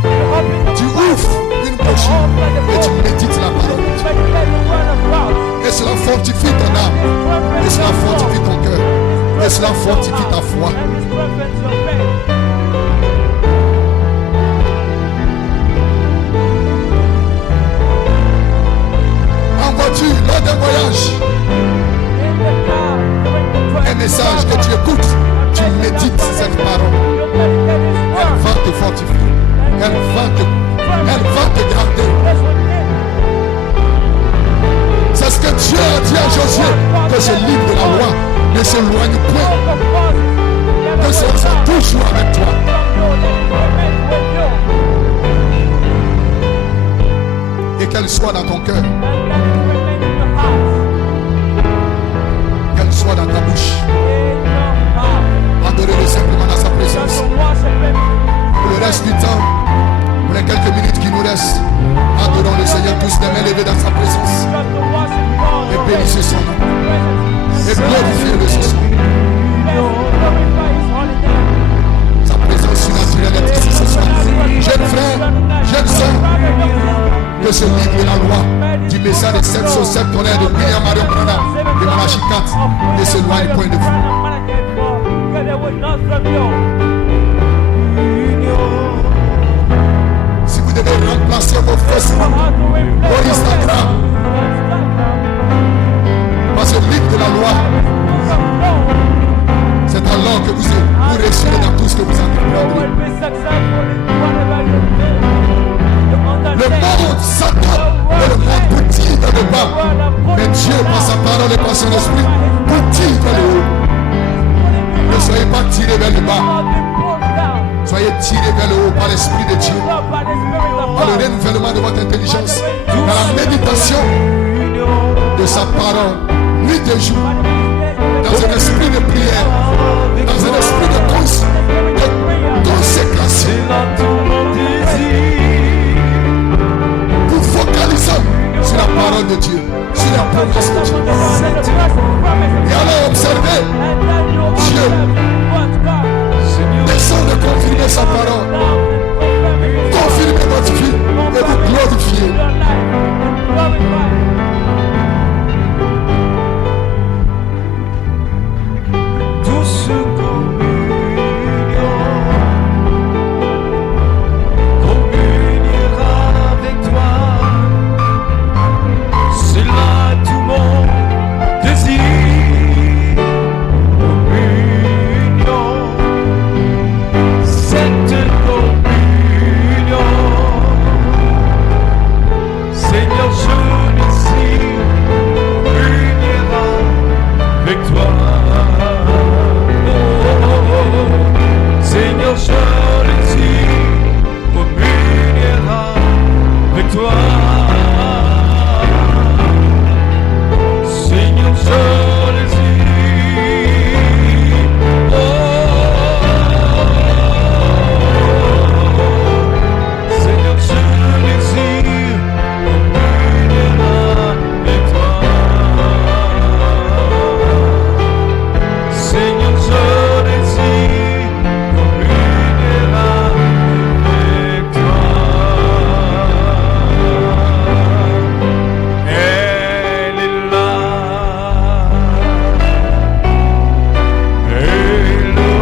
tu ouvres une brochure et tu médites la parole de Dieu. Et cela fortifie ton âme, et cela fortifie ton cœur, et cela fortifie ta foi. En voiture, lors d'un voyage, un message que tu écoutes, tu médites cette parole. Elle va te fortifier, elle va te garder. C'est ce que Dieu a dit à Josué, que ce livre de la loi ne s'éloigne point, que ce soit toujours avec toi. Et qu'elle soit dans ton cœur, qu'elle soit dans ta bouche. Adorez-le simplement dans sa présence. Pour le reste du temps, pour les quelques minutes qui nous restent, adorons le Seigneur tous les mains levées dans sa présence. Et bénissez son nom. Et glorifiez-le ce soir. Sa présence surnaturelle est ici ce soir. Jeunes frères, jeunes sœurs, que ce livre de la loi, du message de 7 sur 7 qu'on est de William Marion Branham, de Malachie 4, ne s'éloigne point de vous. Si vous devez remplacer vos Facebook, vos Instagram, par ce livre de la loi, c'est alors que vous réussirez dans tout ce que vous entreprendrez. Le monde s'attend et le monde vous tire dans le bas. Mais Dieu, par sa parole et par son esprit, vous tire vers le haut. Ne soyez pas tirés vers le bas. Soyez tirés vers le haut par l'Esprit de Dieu. Par le renouvellement de votre intelligence. Dans la méditation de sa parole, nuit et jour, dans un esprit de prière, dans un esprit de consécration. Vous focalisez sur la parole de Dieu, sur la promesse de Dieu. Et alors observez, Dieu descend de confirmer sa parole. Confirmez votre vie et vous glorifiez. Douce communiera avec toi. C'est là tout mon désir. Communion, cette communion. Seigneur, je désire communiera avec toi. Seigneur, je désire communiera avec toi. Seigneur, je désire. Seigneur, je désire communiera avec toi. Seigneur, je désire communiera avec toi. Elle est là, Elohim,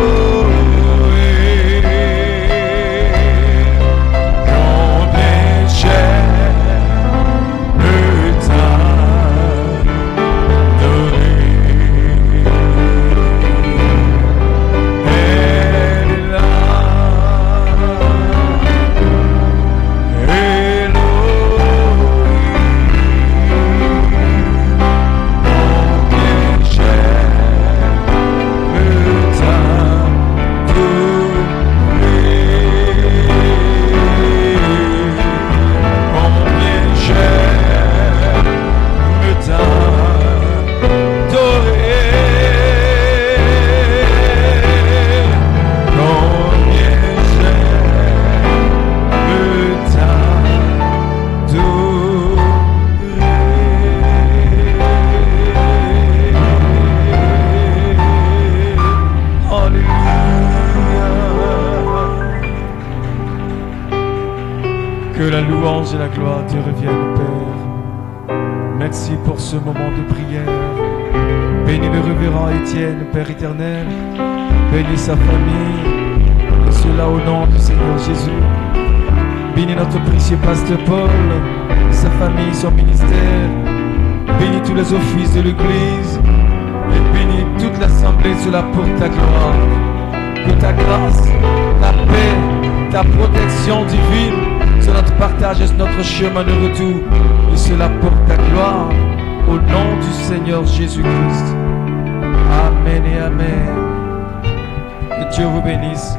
quand des chaînes me t'adorent. Elle est là, Elohim, quand des chaînes me Que la louange et la gloire te reviennent, Père. Merci pour ce moment de prière. Bénis le révérend Étienne, Père éternel. Bénis sa famille, et cela au nom du Seigneur Jésus. Bénis notre précieux pasteur Paul, sa famille, son ministère. Bénis tous les offices de l'Église. Et bénis toute l'assemblée, cela pour ta gloire. Que ta grâce, ta paix, ta protection divine sur notre partage et sur notre chemin de retour. Et cela pour ta gloire, au nom du Seigneur Jésus-Christ. Amen et Amen. Que Dieu vous bénisse.